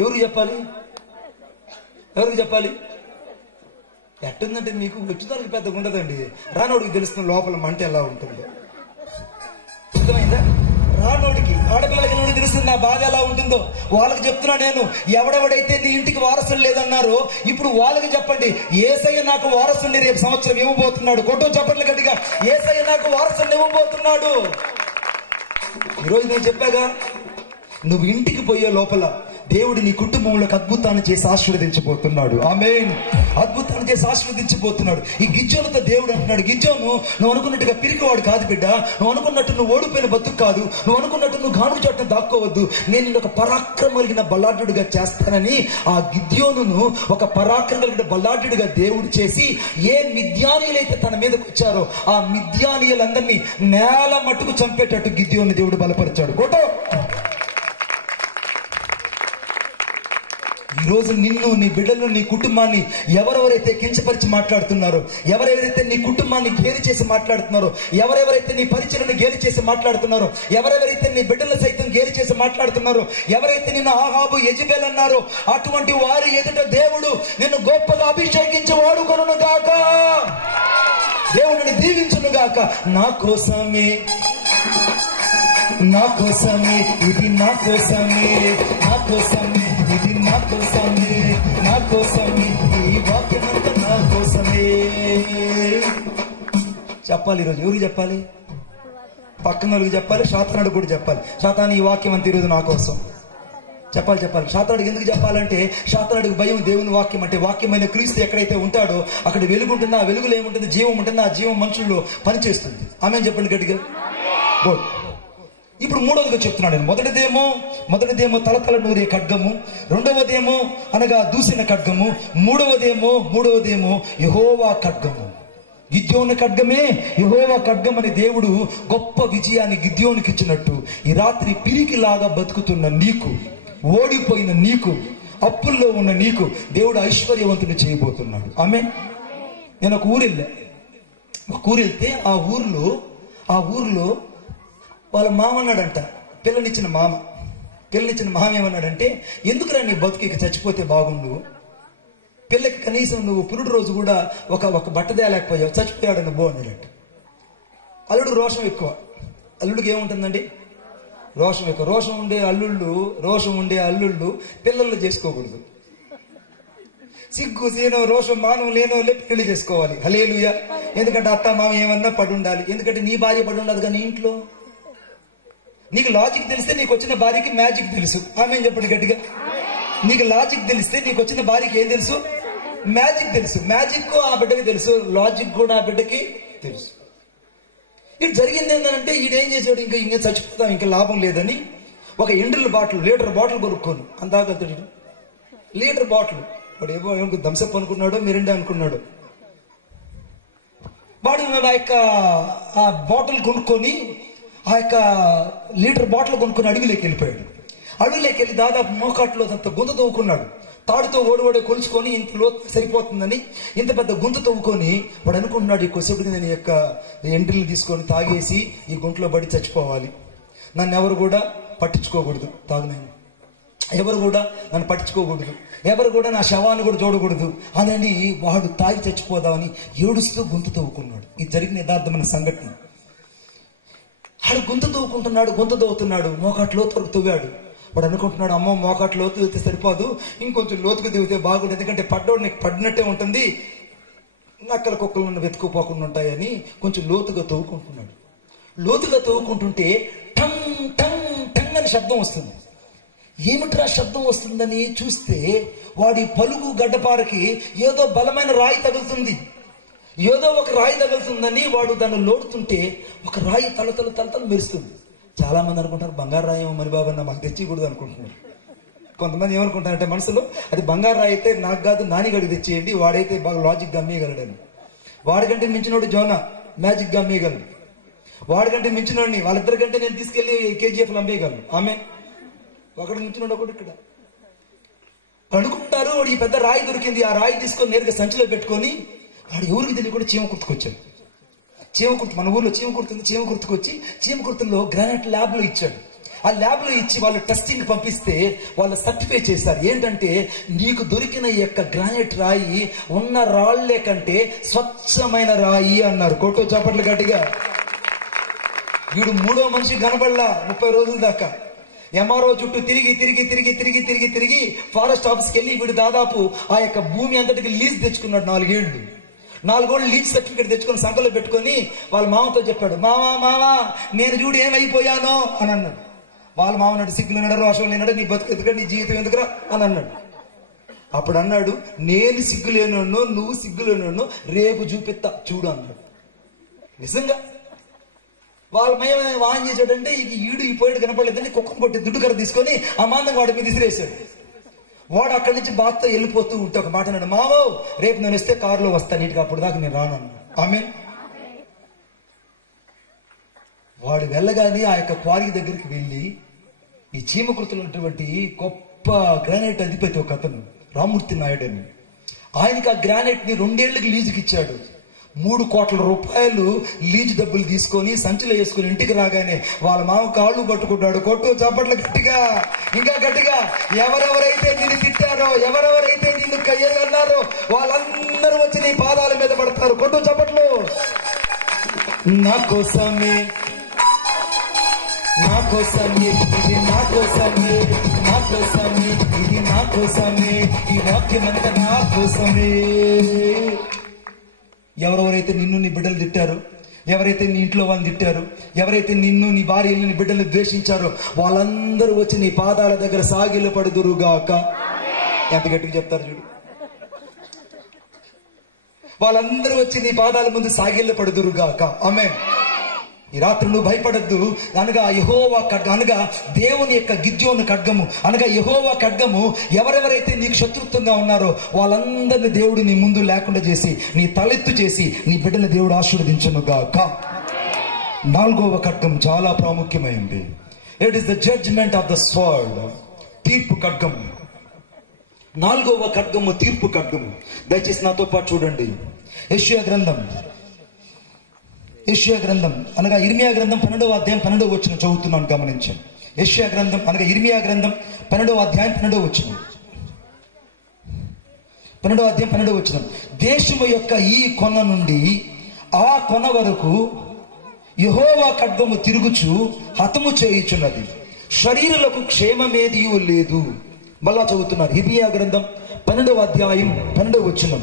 ఎవరికి చెప్పాలి? ఎట్టుందంటే మీకు వచ్చిన పెద్దగా ఉండదండి, రానోడికి తెలుస్తుంది లోపల మంట ఎలా ఉంటుందో. అర్థమైందా? రానోడికి, ఆడపిల్లలకి తెలుస్తుంది నా బాధ ఎలా ఉంటుందో. వాళ్ళకి చెప్తున్నా నేను, ఎవడెవడైతే నీ ఇంటికి వారసులు లేదన్నారో ఇప్పుడు వాళ్ళకి చెప్పండి, యేసయ్య నాకు వారసుని రేపు సంవత్సరం ఇవ్వబోతున్నాడు. కొట్టు చప్పట్లు గట్టిగా, యేసయ్య నాకు వారసుని ఇవ్వబోతున్నాడు. ఈరోజు నేను చెప్పాగా, నువ్వు ఇంటికి పోయే లోపల దేవుడు నీ కుటుంబంలోకి అద్భుతాన్ని చేసి ఆశీర్వదించబోతున్నాడు. ఆమేన్. అద్భుతాన్ని చేసి ఆశీర్వదించబోతున్నాడు. ఈ గిజ్జోనుతో దేవుడు అంటున్నాడు, గిజ్జోను నువ్వు అనుకున్నట్టుగా పిరికివాడు కాదు బిడ్డ, నువ్వు అనుకున్నట్టు నువ్వు ఓడిపోయిన బతుకు కాదు, నువ్వు అనుకున్నట్టు నువ్వు గానుగ చాటును దాక్కోవద్దు. నేను నిన్ను ఒక పరాక్రమం కలిగిన బలాఢ్యుడిగా చేస్తానని ఆ గిద్యోనును ఒక పరాక్రమం కలిగిన బలాఢ్యుడిగా దేవుడు చేసి, ఏ మిద్యానీయులైతే తన మీదకి వచ్చారో ఆ మిద్యానీయులందరినీ నేల మట్టుకు చంపేటట్టు గిద్యోను దేవుడు బలపరిచాడు. కోటో ఈరోజు నిన్ను, నీ బిడ్డలను, నీ కుటుంబాన్ని ఎవరెవరైతే కించపరిచి మాట్లాడుతున్నారో, ఎవరెవరైతే నీ కుటుంబాన్ని గేలి చేసి మాట్లాడుతున్నారో, ఎవరెవరైతే నీ పరిచయను గేలి చేసి మాట్లాడుతున్నారో, ఎవరెవరైతే నీ బిడ్డలను సైతం గేలి చేసి మాట్లాడుతున్నారో, ఎవరైతే నిన్ను ఆహాబు యెజెబెల్ అన్నారో, అటువంటి వారి ఎదుట దేవుడు నిన్ను గొప్పగా అభిషేకించి వాడుకొనును గాక, దేవుడిని దీవించును గాక. నా కోసమే, నా కోసమే ఇది, నా కోసమే, నా కోసమే ఇది, నా కోసమే, నా కోసమే ఈ వాక్యమంతా నా కోసమే. చెప్పాలి ఈరోజు. ఎవరికి చెప్పాలి? పక్కన వాళ్ళకి చెప్పాలి, శాతానుడికి కూడా చెప్పాలి. శాతాను ఈ వాక్యం అంతా ఈరోజు నా కోసం చెప్పాలి. శాతానుడికి ఎందుకు చెప్పాలంటే, శాతానుడికి భయం దేవుని వాక్యం అంటే. వాక్యమైన క్రీస్తు ఎక్కడైతే ఉంటాడో అక్కడ వెలుగు ఉంటుంది, ఆ వెలుగులో ఏముంటుంది? జీవం ఉంటుంది, ఆ జీవం మనుషుల్లో పనిచేస్తుంది. ఆమె చెప్పండి గట్టిగా. గుడ్. ఇప్పుడు మూడవదిగా చెప్తున్నాడు. మొదటిదేమో తలతల నూరే ఖడ్గము, రెండవదేమో అనగా దూసిన ఖడ్గము, మూడవదేమో యెహోవా ఖడ్గము. గిద్యోను ఖడ్గమే యెహోవా ఖడ్గం అని దేవుడు గొప్ప విజయాన్ని గిద్యోనుకి ఇచ్చినట్టు, ఈ రాత్రి పిరికిలాగా బతుకుతున్న నీకు, ఓడిపోయిన నీకు, అప్పుల్లో ఉన్న నీకు దేవుడు ఐశ్వర్యవంతుని చేయబోతున్నాడు. ఆమేన్. నేను ఒక ఊరు వెళ్తే ఆ ఊర్లో వాళ్ళ మామ అన్నాడంట, పిల్లనిచ్చిన మామ ఏమన్నాడంటే, ఎందుకురా నీ బతుకి చచ్చిపోతే బాగుండు, పిల్లకి కనీసం నువ్వు పురుడు రోజు కూడా ఒక బట్ట దేలేకపోయావు, చచ్చిపోయాడు నువ్వు అన్నాడంట. అల్లుడు రోషం ఎక్కువ. అల్లుడికి ఏముంటుందండి? రోషం ఉండే అల్లుళ్ళు పిల్లలు చేసుకోకూడదు. సిగ్గు సీనో రోషం మానం లేనో పెళ్లి చేసుకోవాలి. హల్లెలూయా. ఎందుకంటే అత్త మామ ఏమన్నా పడి ఉండాలి. ఎందుకంటే నీ భార్య పడి ఉండదు కానీ ఇంట్లో. నీకు లాజిక్ తెలిస్తే నీకు వచ్చిన భార్యకి మ్యాజిక్ తెలుసు. ఆమె చెప్పండి గట్టిగా. నీకు లాజిక్ తెలిస్తే నీకు వచ్చిన భార్యకి ఏం తెలుసు? మ్యాజిక్ తెలుసు. మ్యాజిక్ ఆ బిడ్డకి తెలుసు, లాజిక్ కూడా ఆ బిడ్డకి తెలుసు. ఇది జరిగింది ఏంటంటే ఈడేం చేసాడు, ఇంకా చచ్చిపోతాం, ఇంకా లాభం లేదని ఒక ఎండ్రిల్ బాటిల్, లీటర్ బాటిల్ కొనుక్కోను. అందాక లీటర్ బాటిల్. వాడు ఏమో థమ్సప్ అనుకున్నాడో మిరిండా అనుకున్నాడు. వాడు ఆ బాటిల్ కొనుక్కొని ఆ యొక్క లీటర్ బాటిల్ కొనుక్కొని అడవిలోకి వెళ్ళిపోయాడు. అడవిలోకి వెళ్ళి దాదాపు మోకాట్లో అంత గుంత తవ్వుకున్నాడు. తాడుతో ఓడివోడే కొలుచుకొని ఇంత లోతు సరిపోతుందని ఇంత పెద్ద గుంత తవ్వుకొని వాడు అనుకుంటున్నాడు, ఈ కొసేపుకి నేను యొక్క ఎంట్రీలు తీసుకొని తాగేసి ఈ గుంటలో పడి చచ్చిపోవాలి, నన్ను ఎవరు కూడా పట్టించుకోకూడదు, తాగునాను ఎవరు కూడా నన్ను పట్టించుకోకూడదు, ఎవరు కూడా నా శవాన్ని కూడా చూడకూడదు అని వాడు తాగి చచ్చిపోదామని ఏడుస్తూ గుంత తవ్వుకున్నాడు. ఇది జరిగిన యథార్థమైన సంఘటన. వాడు గుంత తవ్వుతున్నాడు, మోకాట్లో తవ్వాడు. వాడు అనుకుంటున్నాడు, అమ్మో మోకాట్ లోతు వెళ్తే సరిపోదు, ఇంకొంచెం లోతుకు దిగితే బాగుండు, ఎందుకంటే పడ్డోడు నీకు పడినట్టే ఉంటుంది, నక్కల కుక్కలను వెతుకుపోకుండా ఉంటాయని కొంచెం లోతుగా తవ్వుకుంటున్నాడు. లోతుగా తవ్వుకుంటుంటే టంగ్ టంగ్ టంగ్ అని శబ్దం వస్తుంది. ఏమిట్రా శబ్దం వస్తుందని చూస్తే వాడి పలుగు గడ్డపారకి ఏదో బలమైన రాయి తగులుతుంది. ఏదో ఒక రాయి తగులుతుందని వాడు దాన్ని లోడుతుంటే ఒక రాయి తలతలు మెరుస్తుంది. చాలా మంది అనుకుంటారు బంగారు రాయి మరి బాబు అన్న మాకు తెచ్చికూడదు అనుకుంటున్నారు. కొంతమంది ఏమనుకుంటారంటే మనసులో, అది బంగారు రాయి అయితే నాకు కాదు నానిగడికి తెచ్చేయండి, వాడైతే బాగా లాజిక్ గా అమ్మేయగలడని. వాడికంటే మించినోడు జోనా మ్యాజిక్ గా అమ్మేయగలడు. వాడికంటే మించినోడిని వాళ్ళిద్దరికంటే నేను తీసుకెళ్లి కేజీఎఫ్లు అమ్మేయగలను. ఆమె ఒకటి మించినోడు ఒకటి ఇక్కడ అనుకుంటారు. వాడు ఈ పెద్ద రాయి దొరికింది, ఆ రాయి తీసుకొని నేరుగా సంచిలో పెట్టుకొని వాడు ఎవరికి తెలియకుండా చీమ కుర్తుకొచ్చాడు. మన ఊర్లో చీమ కుర్తుకొచ్చి చీమ కుర్తుల్లో గ్రానైట్ ల్యాబ్ లో ఇచ్చాడు. ఆ ల్యాబ్ లో ఇచ్చి వాళ్ళు టెస్టింగ్ పంపిస్తే వాళ్ళు సర్టిఫై చేశారు. ఏంటంటే నీకు దొరికిన ఈ యొక్క గ్రానైట్ రాయి ఉన్న రాళ్లే కంటే స్వచ్ఛమైన రాయి అన్నారు. కోటో చాపట్ల గట్టిగా. వీడు మూడో మనిషి కనబడలా 30 రోజుల దాకా. ఎంఆర్ఓ చుట్టూ తిరిగి ఫారెస్ట్ ఆఫీస్కి వెళ్ళి వీడు దాదాపు ఆ యొక్క భూమి అంతటికి లీజ్ తెచ్చుకున్నాడు. 4 ఏళ్ళు లీజ్ సర్టిఫికేట్ తెచ్చుకొని సంఖలో పెట్టుకొని వాళ్ళ మామతో చెప్పాడు, మామా నేను చూడు ఏమైపోయానో అని అన్నాడు. వాళ్ళ మామ నాడు సిగ్గులున్నాడు, రోషం లేనాడు, నీ బతుకు ఎందుకు, నీ జీవితం ఎందుకురా అని అన్నాడు. అప్పుడు అన్నాడు, నేను సిగ్గులేనో నువ్వు సిగ్గులేనో రేపు చూపిస్తా చూడు అన్నాడు. నిజంగా వాళ్ళ మయం వాన్ చేశాడంటే ఈ పోయేడు కనపడలేదంటే కుక్కను కొట్టి దుడ్డు కర్ర తీసుకొని ఆ మాందంగా వాడి మీద విసిరేశాడు. వాడు అక్కడి నుంచి బాధతో వెళ్ళిపోతూ ఉంటే ఒక మాట అన్నాడు, మావో రేపు నేను వస్తే కారులో వస్తాను, నీటికి అప్పుడు దాకా నేను రాను. ఆమె వాడు వెళ్ళగానే ఆ యొక్క క్వారీ దగ్గరికి వెళ్ళి ఈ చీమకృతులు ఉన్నటువంటి గొప్ప గ్రానైట్ అధిపతి ఒక అతను రామూర్తి నాయుడు అని, ఆయనకి ఆ గ్రానైట్ ని 2 ఏళ్లకి లీజుకి ఇచ్చాడు. 3 కోట్ల రూపాయలు లీజు డబ్బులు తీసుకొని సంచిలో వేసుకుని ఇంటికి రాగానే వాళ్ళ మామ కాళ్ళు పట్టుకుంటాడు. కొట్టు చప్పట్లు గట్టిగా, ఇంకా గట్టిగా. ఎవరెవరైతే నిన్ను తిట్టారో, ఎవరెవరైతే నిన్ను కయ్యన్నారో వాళ్ళందరూ వచ్చి నీ పాదాల మీద పడతారు. కొట్టు చప్పట్లు. నా కోసమే ఇది నా కోసమే ఈ వాక్యమంతా నా కోసమే. ఎవరెవరైతే నిన్ను నీ బిడ్డలు తిట్టారో, ఎవరైతే నీ ఇంట్లో వాళ్ళని తిట్టారో, ఎవరైతే నిన్ను నీ భార్యని నీ బిడ్డలు ద్వేషించారో వాళ్ళందరూ వచ్చి నీ పాదాల దగ్గర సాగిల పడుదురుగాక. ఎంత గట్టిగా చెప్తారు చూడు. వాళ్ళందరూ వచ్చి నీ పాదాల ముందు సాగిల్ల పడుదురుగాక. ఆమేన్. ఈ రాత్రి నువ్వు భయపడద్దు. అనగా యెహోవా అనగా దేవుని యొక్క గిద్యోను ఖడ్గము అనగా యెహోవా ఖడ్గము ఎవరెవరైతే నీకు శత్రుత్వంగా ఉన్నారో వాళ్ళందరినీ దేవుడు నీ ముందు లేకుండా చేసి నీ తలెత్తు చేసి నీ బిడ్డని దేవుడు ఆశీర్వదించునుగాక. 4వ ఖడ్గం చాలా ప్రాముఖ్యమైంది. It is the judgment of the sword. తీర్పు ఖడ్గము. 4వ ఖడ్గము తీర్పు ఖడ్గము. దయచేసి నాతో పాటు చూడండి. యెషయా గ్రంథం అనగా ఇర్మియా గ్రంథం 12వ అధ్యాయం 12వ వచనం చదువుతున్నాను, గమనించండి. యెషయా గ్రంథం అనగా ఇర్మియా గ్రంథం 12వ అధ్యాయం 12వ వచనం. 12వ అధ్యాయం 12వ వచనం. దేశము యొక్క ఈ కొన నుండి ఆ కొన వరకు యెహోవా ఖడ్గము తిరుగుచు హతము చేయుచున్నది. శరీరులకు క్షేమమేదియూ లేదు. మళ్ళా చదువుతున్నారు, హిబియా గ్రంథం 12వ అధ్యాయం 12వ వచనం.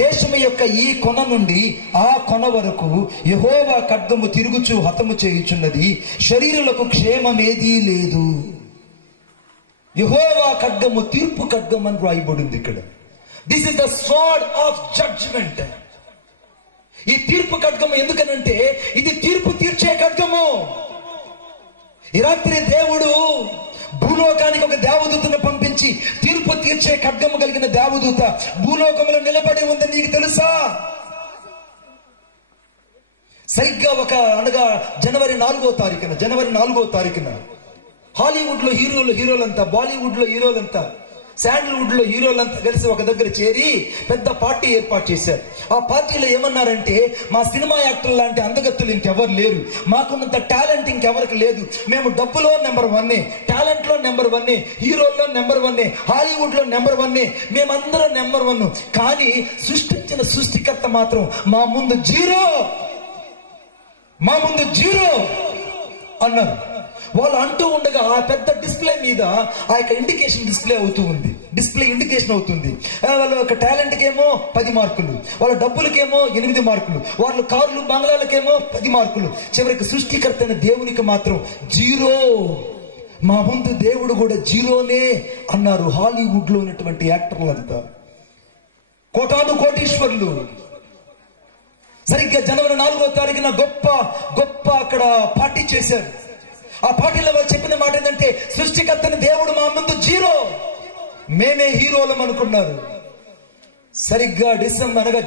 దేశము యొక్క ఈ కొన నుండి ఆ కొన వరకు యెహోవా ఖడ్గము తిరుగుచు హతము చేయుచున్నది, శరీరులకు క్షేమమేదీ లేదు. యెహోవా ఖడ్గము తీర్పు ఖడ్గం అని రాయబడింది ఇక్కడ. This is the sword of judgement. ఈ తీర్పు ఖడ్గము ఎందుకనంటే ఇది తీర్పు తీర్చే ఖడ్గము. ఈ రాత్రి దేవుడు భూలోకానికి ఒక దేవదూతను పంపించి తీర్పు తీర్చే ఖడ్గము కలిగిన దేవదూత భూలోకంలో నిలబడి ఉంది. నీకు తెలుసా? సరిగ్గా అనగా జనవరి 4వ తారీఖున హాలీవుడ్ లో హీరోలంతా, బాలీవుడ్ లో హీరోలంతా, శాండల్వుడ్ లో హీరోలంతా కలిసి ఒక దగ్గర చేరి పెద్ద పార్టీ ఏర్పాటు చేశారు. ఆ పార్టీలో ఏమన్నారంటే, మా సినిమా యాక్టర్ లాంటి అందగత్తులు ఇంకెవరు లేరు, మాకున్నంత టాలెంట్ ఇంకెవరికి లేదు, మేము డబ్బులో నెంబర్ 1, టాలెంట్ లో నెంబర్ 1, హీరోల్లో నెంబర్ 1, హాలీవుడ్ లో నెంబర్ 1, మేమందరం నెంబర్ 1. కానీ సృష్టించిన సృష్టికర్త మాత్రం మా ముందు జీరో అన్నారు. వాళ్ళు అంటూ ఉండగా ఆ పెద్ద డిస్ప్లే మీద ఆ యొక్క డిస్ప్లే అవుతుంది. వాళ్ళ యొక్క టాలెంట్ కేమో 10 మార్కులు, వాళ్ళ డబ్బులకేమో 8 మార్కులు, వాళ్ళ కార్లు బంగ్లాలకేమో 10 మార్కులు. చివరికి సృష్టికర్త అయిన దేవునికి మాత్రం జీరో. మా ముందు దేవుడు కూడా జీరోనే అన్నారు. హాలీవుడ్ లో ఉన్నటువంటి యాక్టర్లంతా కోటీశ్వర్లు. సరిగ్గా జనవరి 4వ తారీఖున గొప్ప అక్కడ పార్టీ చేశారు. ఆ పార్టీలో వాళ్ళు చెప్పిన మాట ఏంటంటే, సృష్టికర్తని దేవుడు మా ముందు జీరో, మేమే హీరోలం అనుకున్నారు. సరిగ్గా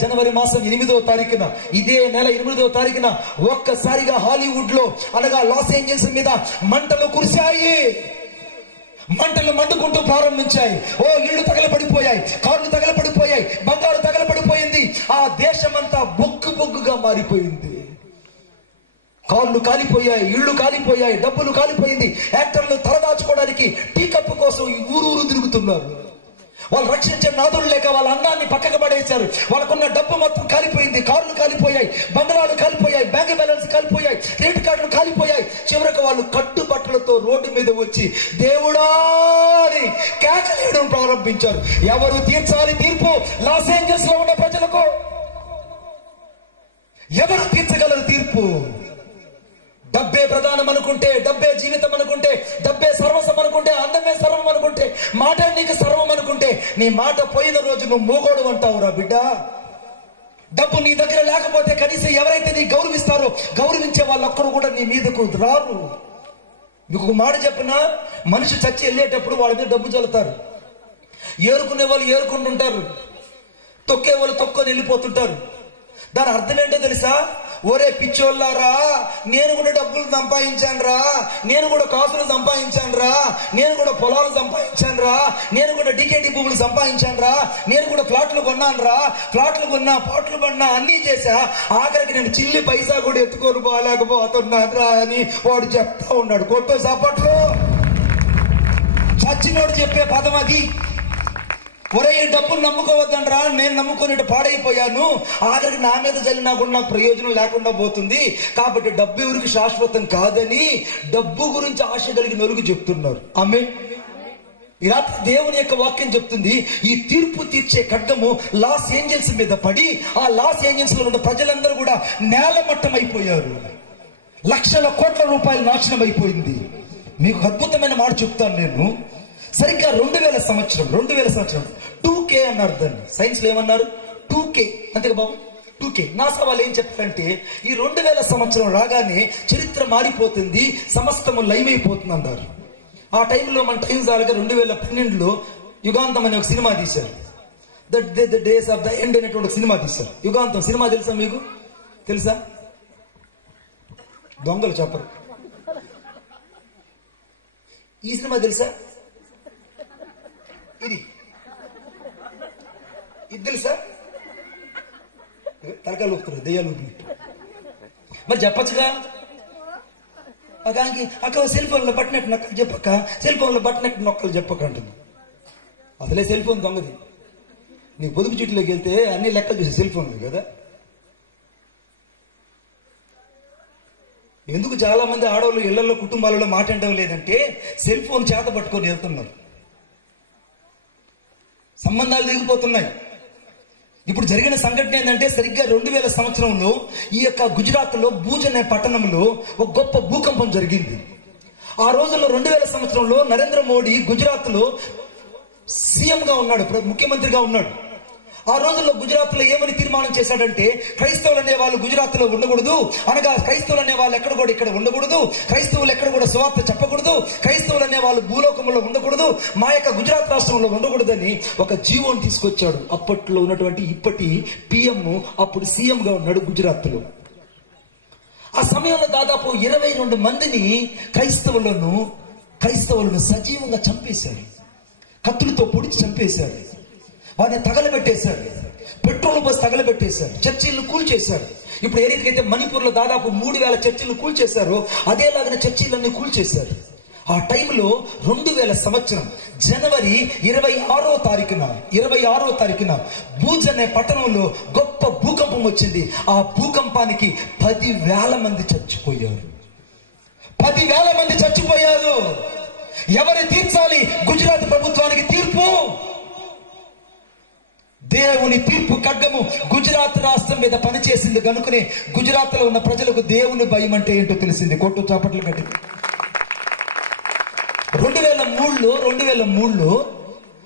జనవరి మాసం 8వ తారీఖున, ఇదే నెల 8వ తారీఖున ఒక్కసారిగా హాలీవుడ్ లో అనగా లాస్ ఏంజల్స్ మీద మంటలు కురిశాయి. మంటలు మండుకుంటూ ప్రారంభించాయి. ఇళ్ళు తగలపడిపోయాయి, కార్లు తగలపడిపోయాయి, బంగారు తగలపడిపోయింది. ఆ దేశమంతా బొగ్గుగా మారిపోయింది. కార్లు కాలిపోయాయి, ఇళ్ళు కాలిపోయాయి, డబ్బులు కాలిపోయింది. యాక్టర్లు తలదాచుకోవడానికి టీ కప్పు కోసం ఊరూరు తిరుగుతున్నారు. వాళ్ళు రక్షించే నాదులు లేక వాళ్ళ అన్నాన్ని పక్కకు పడేశారు. వాళ్ళకున్న డబ్బు మొత్తం కాలిపోయింది. కార్లు కాలిపోయాయి, బంగారాలు కాలిపోయాయి, బ్యాంక్ బ్యాలెన్స్ కాలిపోయాయి, క్రెడిట్ కార్డులు కాలిపోయాయి. చివరికి వాళ్ళు కట్టుబట్టలతో రోడ్డు మీద వచ్చి దేవుడా అని కేకలేయడం ప్రారంభించారు. ఎవరు తీర్చాలి తీర్పు? లాస్ ఏంజల్స్ లో ఉన్న ప్రజలకు ఎవరు తీర్చగలరు తీర్పు? డబ్బే ప్రధానం అనుకుంటే, డబ్బే జీవితం అనుకుంటే, డబ్బే సర్వస్వం అనుకుంటే, అందమే సర్వం అనుకుంటే, మాట నీకు సర్వం అనుకుంటే, నీ మాట పోయిన రోజు నువ్వు మూగోడు అంటావురా బిడ్డ. డబ్బు నీ దగ్గర లేకపోతే కనీసం ఎవరైతే నీ గౌరవిస్తారో గౌరవించే వాళ్ళొక్కరు కూడా నీ మీదకు రారు. మీకు ఒక మాట చెప్పినా, మనిషి చచ్చి వెళ్ళేటప్పుడు వాళ్ళ మీద డబ్బు చల్లుతారు. ఏరుకునే వాళ్ళు ఏరుకుంటుంటారు, తొక్కే వాళ్ళు తొక్కొని వెళ్ళిపోతుంటారు. దాని అర్థం ఏంటో తెలుసా? ఒరే పిచ్చోళ్ళారా, నేను కూడా డబ్బులు సంపాదించాను రా, నేను కూడా కాసులు సంపాదించాను రా, నేను కూడా పొలాలు సంపాదించాను రా, నేను కూడా డికేటీ భూములు సంపాదించాను రా, నేను కూడా ఫ్లాట్లు కొన్నాను రా, ఫ్లాట్లు కొన్నా, పాటలు కొన్నా, అన్ని చేశా, ఆఖరికి నేను చిల్లి పైసా కూడా ఎత్తుకొని పోలేకపోతున్నాను రా అని వాడు చెప్తా ఉన్నాడు. కొట్టు సాపట్లో చచ్చినోడు చెప్పే పదం అది. ఒరే, ఈ డబ్బులు నమ్ముకోవద్దండ్రా, నేను నమ్ముకుని పాడైపోయాను, ఆఖరికి నా మీద జల్లినా కూడా నాకు ప్రయోజనం లేకుండా పోతుంది, కాబట్టి డబ్బు ఎవరికి శాశ్వతం కాదని డబ్బు గురించి ఆశ కలిగిన వాళ్ళకి చెప్తున్నారు. ఆమేన్. ఈ రాత్రి దేవుని యొక్క వాక్యం చెప్తుంది, ఈ తీర్పు తీర్చే ఖడ్గము లాస్ ఏంజల్స్ మీద పడి ఆ లాస్ ఏంజల్స్ లో ఉన్న ప్రజలందరూ కూడా నేలమట్టం అయిపోయారు. లక్షల కోట్ల రూపాయలు నాశనం అయిపోయింది. మీకు అద్భుతమైన మాట చెప్తాను నేను. సరిగ్గా 2000 సంవత్సరం 2K అన్నారు. దాన్ని సైన్స్ లో ఏమన్నారు? 2K. అంతే బాబు, 2K. నాసా వాళ్ళు ఏం చెప్పారంటే, ఈ 2000 సంవత్సరం రాగానే చరిత్ర మారిపోతుంది, సమస్తము లైమైపోతుంది అన్నారు. ఆ టైంలో మన టైం జాలగా 2012లో యుగాంతం అనే ఒక సినిమా తీశారు. The days of the end అనేటువంటి సినిమా తీశారు. యుగాంతం సినిమా తెలుసా మీకు? తెలుసా? దొంగలు చెప్పరు. ఈ సినిమా తెలుసా? ఇది తెలుసా? తరకాలు ఊపుతున్నారు, దెయ్యాలు ఊపి. మరి చెప్పచ్చుగా. అక్క సెల్ ఫోన్ లో బట్టినట్టు నొక్కలు చెప్పక్క, సెల్ ఫోన్ లో బట్టినట్టు నొక్కలు చెప్పక అంటుంది. అసలే సెల్ ఫోన్ దొంగది. నీ పొదుపు చీట్లోకి వెళ్తే అన్ని లెక్కలు చూసే సెల్ ఫోన్ కదా. ఎందుకు చాలా మంది ఆడవాళ్ళు ఇళ్లలో కుటుంబాలలో మాట్లాడడం లేదంటే సెల్ ఫోన్ చేత పట్టుకొని వెళ్తున్నారు, సంబంధాలు దిగిపోతున్నాయి. ఇప్పుడు జరిగిన సంఘటన ఏంటంటే సరిగ్గా 2000 సంవత్సరంలో ఈ యొక్క గుజరాత్ లో భూజ్ అనే పట్టణంలో ఒక గొప్ప భూకంపం జరిగింది. ఆ రోజుల్లో 2000 సంవత్సరంలో నరేంద్ర మోడీ గుజరాత్ లో సీఎం గా ఉన్నాడు, ముఖ్యమంత్రిగా ఉన్నాడు. ఆ రోజుల్లో గుజరాత్ లో ఏమని తీర్మానం చేశాడంటే, క్రైస్తవులు అనే వాళ్ళు గుజరాత్ లో ఉండకూడదు, అనగా క్రైస్తవులు అనే వాళ్ళు ఎక్కడ కూడా ఇక్కడ ఉండకూడదు, క్రైస్తవులు ఎక్కడ కూడా సువార్త చెప్పకూడదు, క్రైస్తవులు అనే వాళ్ళు భూలోకంలో ఉండకూడదు, మా యొక్క గుజరాత్ రాష్ట్రంలో ఉండకూడదని ఒక జీవోని తీసుకొచ్చాడు. అప్పట్లో ఉన్నటువంటి ఇప్పటి పిఎం అప్పుడు సీఎం గా ఉన్నాడు గుజరాత్ లో. ఆ సమయంలో దాదాపు 22 మందిని క్రైస్తవులను సజీవంగా చంపేశారు, కత్తులతో పొడిచి చంపేశారు, వారిని తగలబెట్టేశారు, పెట్రోల్ పోసి తగలబెట్టేశారు, చర్చిలను కూల్చేశారు. ఇప్పుడు ఏ రీతికైతే మణిపూర్ లో దాదాపు 3000 చర్చిలను కూల్చేశారో అదేలాగిన చర్చిలన్నీ కూల్చేశారు. ఆ టైంలో 2000 సంవత్సరం జనవరి 26వ తారీఖున భూజ్ అనే పట్టణంలో గొప్ప భూకంపం వచ్చింది. ఆ భూకంపానికి 10,000 మంది చచ్చిపోయారు. 10,000 మంది చచ్చిపోయారు. ఎవరు తీర్చాలి గుజరాత్ ప్రభుత్వానికి తీర్పు? దేవుని తీర్పు ఖడ్గము గుజరాత్ రాష్ట్రం మీద పనిచేసింది కనుకనే గుజరాత్ లో ఉన్న ప్రజలకు దేవుని భయం అంటే ఏంటో తెలిసింది. కొట్టు చాపట్లు కట్టి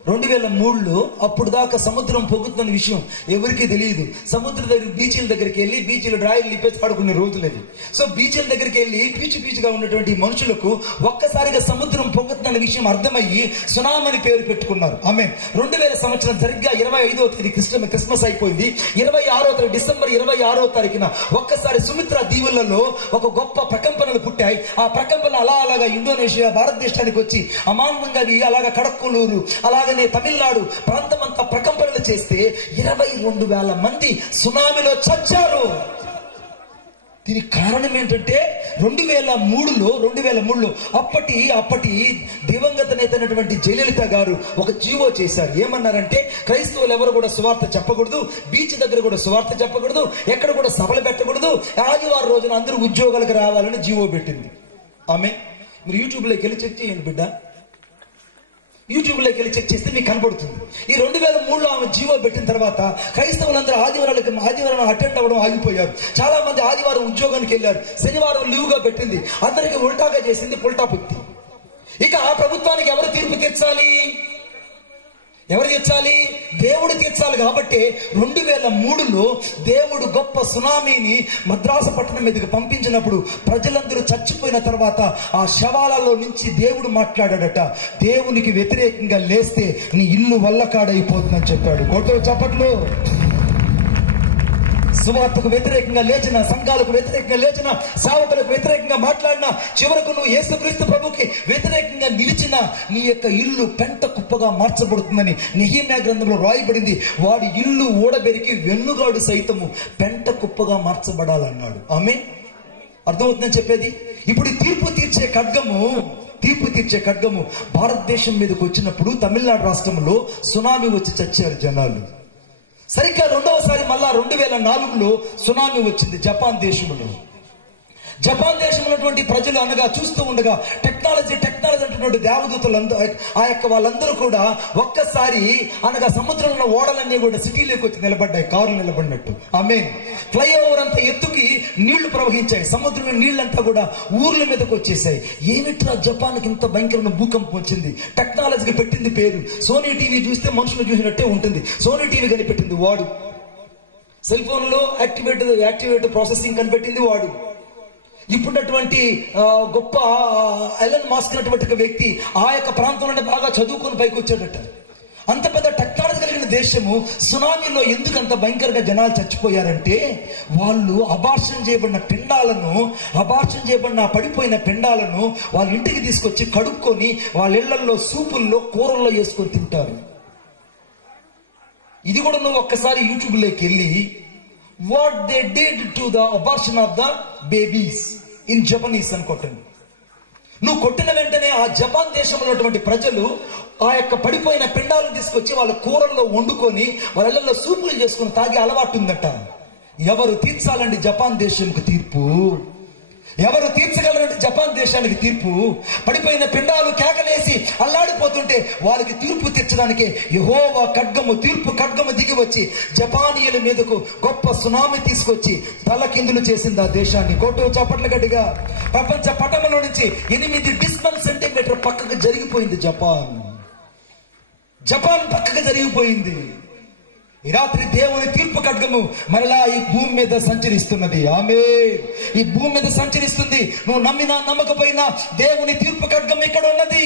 2003లో అప్పుడు దాకా సముద్రం పొగుతున్న విషయం ఎవరికీ తెలియదు. సముద్రం దగ్గర బీచ్ల దగ్గరికి వెళ్ళి బీచ్లు డ్రాయిలు లిప్పేసి ఆడుకునే రోజులు అది. సో బీచ్ల దగ్గరికి వెళ్ళి పీచుగా ఉన్నటువంటి మనుషులకు ఒక్కసారిగా సముద్రం పొగుతున్న విషయం అర్థమయ్యి సునామీ అని పేరు పెట్టుకున్నారు. ఆమె 2000 సంవత్సరం సరిగ్గా 25వ తేదీ క్రిస్మస్ అయిపోయింది. డిసెంబర్ 26వ తారీఖున ఒక్కసారి సుమిత్ర దీవులలో ఒక గొప్ప ప్రకంపనలు పుట్టాయి. ఆ ప్రకంపన అలాగా ఇండోనేషియా భారతదేశానికి వచ్చి అమాంతంగా అలాగా కడక్కలూరు అలాగనే తమిళనాడు ప్రాంతమంతా ప్రకంపనలు చేస్తే 22,000 మంది సునామీలో చచ్చారు. దీనికి కారణం ఏంటంటే 2003లో అప్పటి దివంగత నేత అయినటువంటి జయలలిత గారు ఒక జీవో చేశారు. ఏమన్నారంటే క్రైస్తవులు ఎవరు కూడా సువార్త చెప్పకూడదు, బీచ్ దగ్గర కూడా సువార్త చెప్పకూడదు, ఎక్కడ కూడా సభలు పెట్టకూడదు, ఆదివారం రోజున అందరూ ఉద్యోగాలకు రావాలని జీవో పెట్టింది. ఆమె మీరు యూట్యూబ్లోకి వెళ్ళి చెక్ చేయండి బిడ్డ, యూట్యూబ్లోకి వెళ్ళి చెక్ చేస్తే మీకు కనబడుతుంది. ఈ 2003లో ఆమె జీవో పెట్టిన తర్వాత క్రైస్తవులందరూ ఆదివారం అటెండ్ అవ్వడం ఆగిపోయారు. చాలా మంది ఆదివారం ఉద్యోగానికి వెళ్ళారు, శనివారం లీవ్గా పెట్టింది, అందరికి ఉల్టాగా చేసింది, పుల్టా పుక్తి. ఇక ఆ ప్రభుత్వానికి ఎవరు తీర్పు తీర్చాలి? దేవుడు తీర్చాలి. కాబట్టి 2003లో దేవుడు గొప్ప సునామీని మద్రాసు పట్టణం మీదకి పంపించినప్పుడు ప్రజలందరూ చచ్చిపోయిన తర్వాత ఆ శవాలలో నుంచి దేవుడు మాట్లాడాడట, దేవునికి వ్యతిరేకంగా లేస్తే నీ ఇల్లు వల్లకాడైపోతుందని చెప్పాడు. కొట్టు చప్పట్లు. సువార్తకు వ్యతిరేకంగా లేచిన, సంఘాలకు వ్యతిరేకంగా లేచిన, సేవకులకు వ్యతిరేకంగా మాట్లాడిన, చివరకు నువ్వు యేసుక్రీస్తు ప్రభుకి వ్యతిరేకంగా నిలిచిన నీ యొక్క ఇల్లు పెంట కుప్పగా మార్చబడుతుందని నెహెమ్యా గ్రంథంలో రాయబడింది. వాడి ఇల్లు ఊడబెరికి వెన్నుగాడు సైతము పెంట కుప్పగా మార్చబడాలన్నాడు. ఆమె అర్థమవుతుందని చెప్పేది. ఇప్పుడు తీర్పు తీర్చే ఖడ్గము భారతదేశం మీదకి వచ్చినప్పుడు తమిళనాడు రాష్ట్రంలో సునామీ వచ్చి చచ్చారు జనాలు. సరిగ్గా రెండవసారి మళ్ళా 2004లో సునామీ వచ్చింది జపాన్ దేశంలో. ప్రజలు అనగా చూస్తూ ఉండగా టెక్నాలజీ అంటున్నటువంటి దేవదూతలందరూ వాళ్ళందరూ కూడా ఒక్కసారి అనగా సముద్రంలో ఓడలన్నీ కూడా సిటీలోకి వచ్చి నిలబడ్డాయి, కారులు నిలబడినట్టు. ఆమేన్. ఫ్లైఓవర్ అంతా ఎత్తుకి నీళ్లు ప్రవహించాయి, సముద్రంలో నీళ్లంతా కూడా ఊర్ల మీదకి వచ్చేసాయి. ఏమిట్రా జపాన్కి ఇంత భయంకరమైన భూకంపం వచ్చింది? టెక్నాలజీకి పెట్టింది పేరు. సోనీ టీవీ చూస్తే మనుషులు చూసినట్టే ఉంటుంది, సోనీ టీవీ కనిపెట్టింది వాడు. సెల్ ఫోన్ లో యాక్టివేట్ ప్రాసెసింగ్ కనిపెట్టింది వాడు. ఇప్పుడున్నటువంటి గొప్ప ఎలన్ మాస్క్ అటువంటి వ్యక్తి ఆ యొక్క ప్రాంతంలోనే బాగా చదువుకొని పైకి వచ్చాడట. అంత పెద్ద టెక్నాలజీ కలిగిన దేశము సునామీలో ఎందుకు అంత భయంకరంగా జనాలు చచ్చిపోయారంటే వాళ్ళు అబార్షన్ చేయబడిన పడిపోయిన పిండాలను వాళ్ళ ఇంటికి తీసుకొచ్చి కడుక్కొని వాళ్ళ ఇళ్లలో సూపుల్లో కూరల్లో వేసుకొని తింటారు. ఇది కూడా నువ్వు ఒక్కసారి యూట్యూబ్లోకి వెళ్ళి what they did to the abortion of the babies in Japanese అని కొట్టండి. నువ్వు కొట్టిన వెంటనే ఆ జపాన్ దేశంలో ఉన్నటువంటి ప్రజలు ఆ యొక్క పడిపోయిన పిండాలను తీసుకొచ్చి వాళ్ళ కూరల్లో వండుకొని వాళ్ళ ఇళ్లలో సూపులు చేసుకుని తాగే అలవాటు ఉందట. ఎవరు తీర్చాలండి జపాన్ దేశంకు తీర్పు? ఎవరు తీర్చగలరంటే జపాన్ దేశానికి తీర్పు. పడిపోయిన పిండాలు కేకలేసి అల్లాడిపోతుంటే వాళ్ళకి తీర్పు తీర్చడానికి యెహోవా ఖడ్గము, తీర్పు ఖడ్గము దిగి వచ్చి జపానీయుల మీదకు గొప్ప సునామీ తీసుకొచ్చి తలకిందులు చేసింది ఆ దేశాన్ని. కోటు చప్పట్ల గట్టిగా. ప్రపంచ పటంలో నుంచి 8 డెసిమల్ సెంటీమీటర్ పక్కకు జరిగిపోయింది జపాన్ పక్కకు జరిగిపోయింది. ఈ రాత్రి దేవుని తీర్పు ఖడ్గము మరలా ఈ భూమి మీద సంచరిస్తున్నది. ఆమేన్. ఈ భూమి మీద సంచరిస్తుంది. నువ్వు నమ్మినా నమ్మకపోయినా దేవుని తీర్పు ఖడ్గం ఇక్కడ ఉన్నది.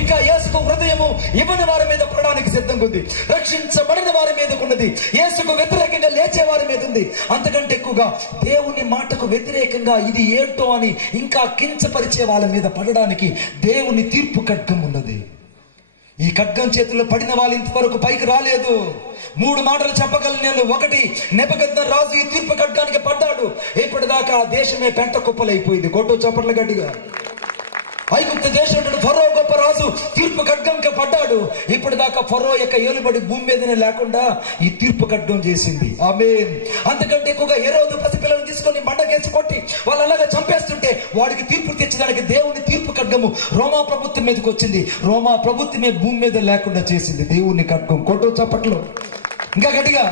ఇంకా యేసుకు హృదయము ఇవ్వని వారి మీద పడడానికి సిద్ధంగా ఉంది. రక్షించబడిన వారి మీద ఉన్నది. యేసుకు వ్యతిరేకంగా లేచే వారి మీద ఉంది. అంతకంటే ఎక్కువగా దేవుని మాటకు వ్యతిరేకంగా ఇది ఏంటో అని ఇంకా కించపరిచే వాళ్ళ మీద పడడానికి దేవుని తీర్పు ఖడ్గం ఉన్నది. ఈ ఖడ్గం చేతుల్లో పడిన వాళ్ళు ఇంతవరకు పైకి రాలేదు. 3 మాటలు చెప్పగలను నేను. 1, నెబుకద్నెజరు ఈ తీర్పు ఖడ్గానికి పడ్డాడు. ఇప్పటిదాకా ఆ దేశమే పెంట కుప్పలైపోయింది. కొట్టు చప్పట్ల గట్టిగా. ఐగుప్తు దేశం ఫరో గొప్ప రాజు తీర్పు ఖడ్గంకి పడ్డాడు. ఇప్పటిదాకా ఫరో యొక్క ఏలుబడి భూమి మీదనే లేకుండా ఈ తీర్పు ఖడ్గం చేసింది. ఆమేన్. అంతకంటే ఎక్కువగా హెరోదు పసిపిల్లలను తీసుకొని బండకేసి కొట్టి వాళ్ళు అలాగా చంపేస్తుంటే వాడికి తీర్పు తెచ్చడానికి దేవుని తీర్పు ఖడ్గము రోమా ప్రభుత్వం మీదకి వచ్చింది. రోమా ప్రభుత్వమే భూమి మీద లేకుండా చేసింది దేవుని ఖడ్గం. కొట్టు చప్పట్లు ఇంకా గట్టిగా.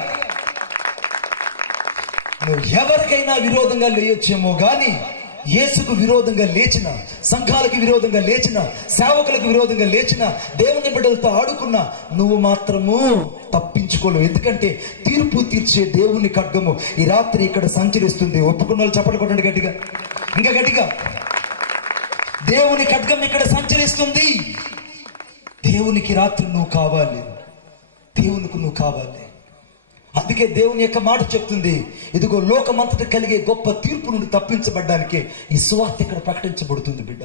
నువ్వు ఎవరికైనా విరోధంగా లేయొచ్చేమో గాని యేసుకు విరోధంగా లేచిన, సంఘాలకు విరోధంగా లేచిన, సేవకులకు విరోధంగా లేచిన, దేవుని బిడ్డలతో ఆడుకున్నా నువ్వు మాత్రము తప్పించుకోలేవు. ఎందుకంటే తీర్పు తీర్చే దేవుని ఖడ్గము ఈ రాత్రి ఇక్కడ సంచరిస్తుంది. ఒప్పుకున్న వాళ్ళు చప్పట్లు కొట్టండి గట్టిగా, ఇంకా గట్టిగా. దేవుని ఖడ్గం ఇక్కడ సంచరిస్తుంది. దేవునికి రాత్రి నువ్వు కావాలి, దేవునికి నువ్వు కావాలి. అందుకే దేవుని యొక్క మాట చెప్తుంది, ఇదిగో లోకమంతటా కలిగే గొప్ప తీర్పు నుండి తప్పించబడ్డానికి ఈ సువార్త ఇక్కడ ప్రకటించబడుతుంది బిడ్డ.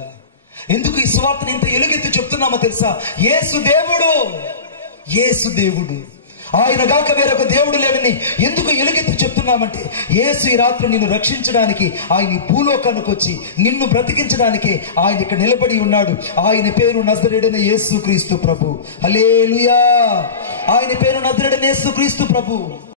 ఎందుకు ఈ సువార్తను ఇంత ఎలుగెత్తి చెప్తున్నామో తెలుసా? యేసు దేవుడు, ఆయన గాక వేరొక దేవుడు లేడని ఎందుకు ఎలుగెత్తి చెప్తున్నామంటే, యేసు ఈ రాత్రి నిన్ను రక్షించడానికి ఆయన ఈ భూలోకానికి వచ్చి నిన్ను బ్రతికించడానికి ఆయన ఇక్కడ నిలబడి ఉన్నాడు. ఆయన పేరు నజరేయుడైన యేసుక్రీస్తు ప్రభు. హల్లెలూయా. ఆయన పేరు నజరేయుడైన యేసుక్రీస్తు ప్రభు.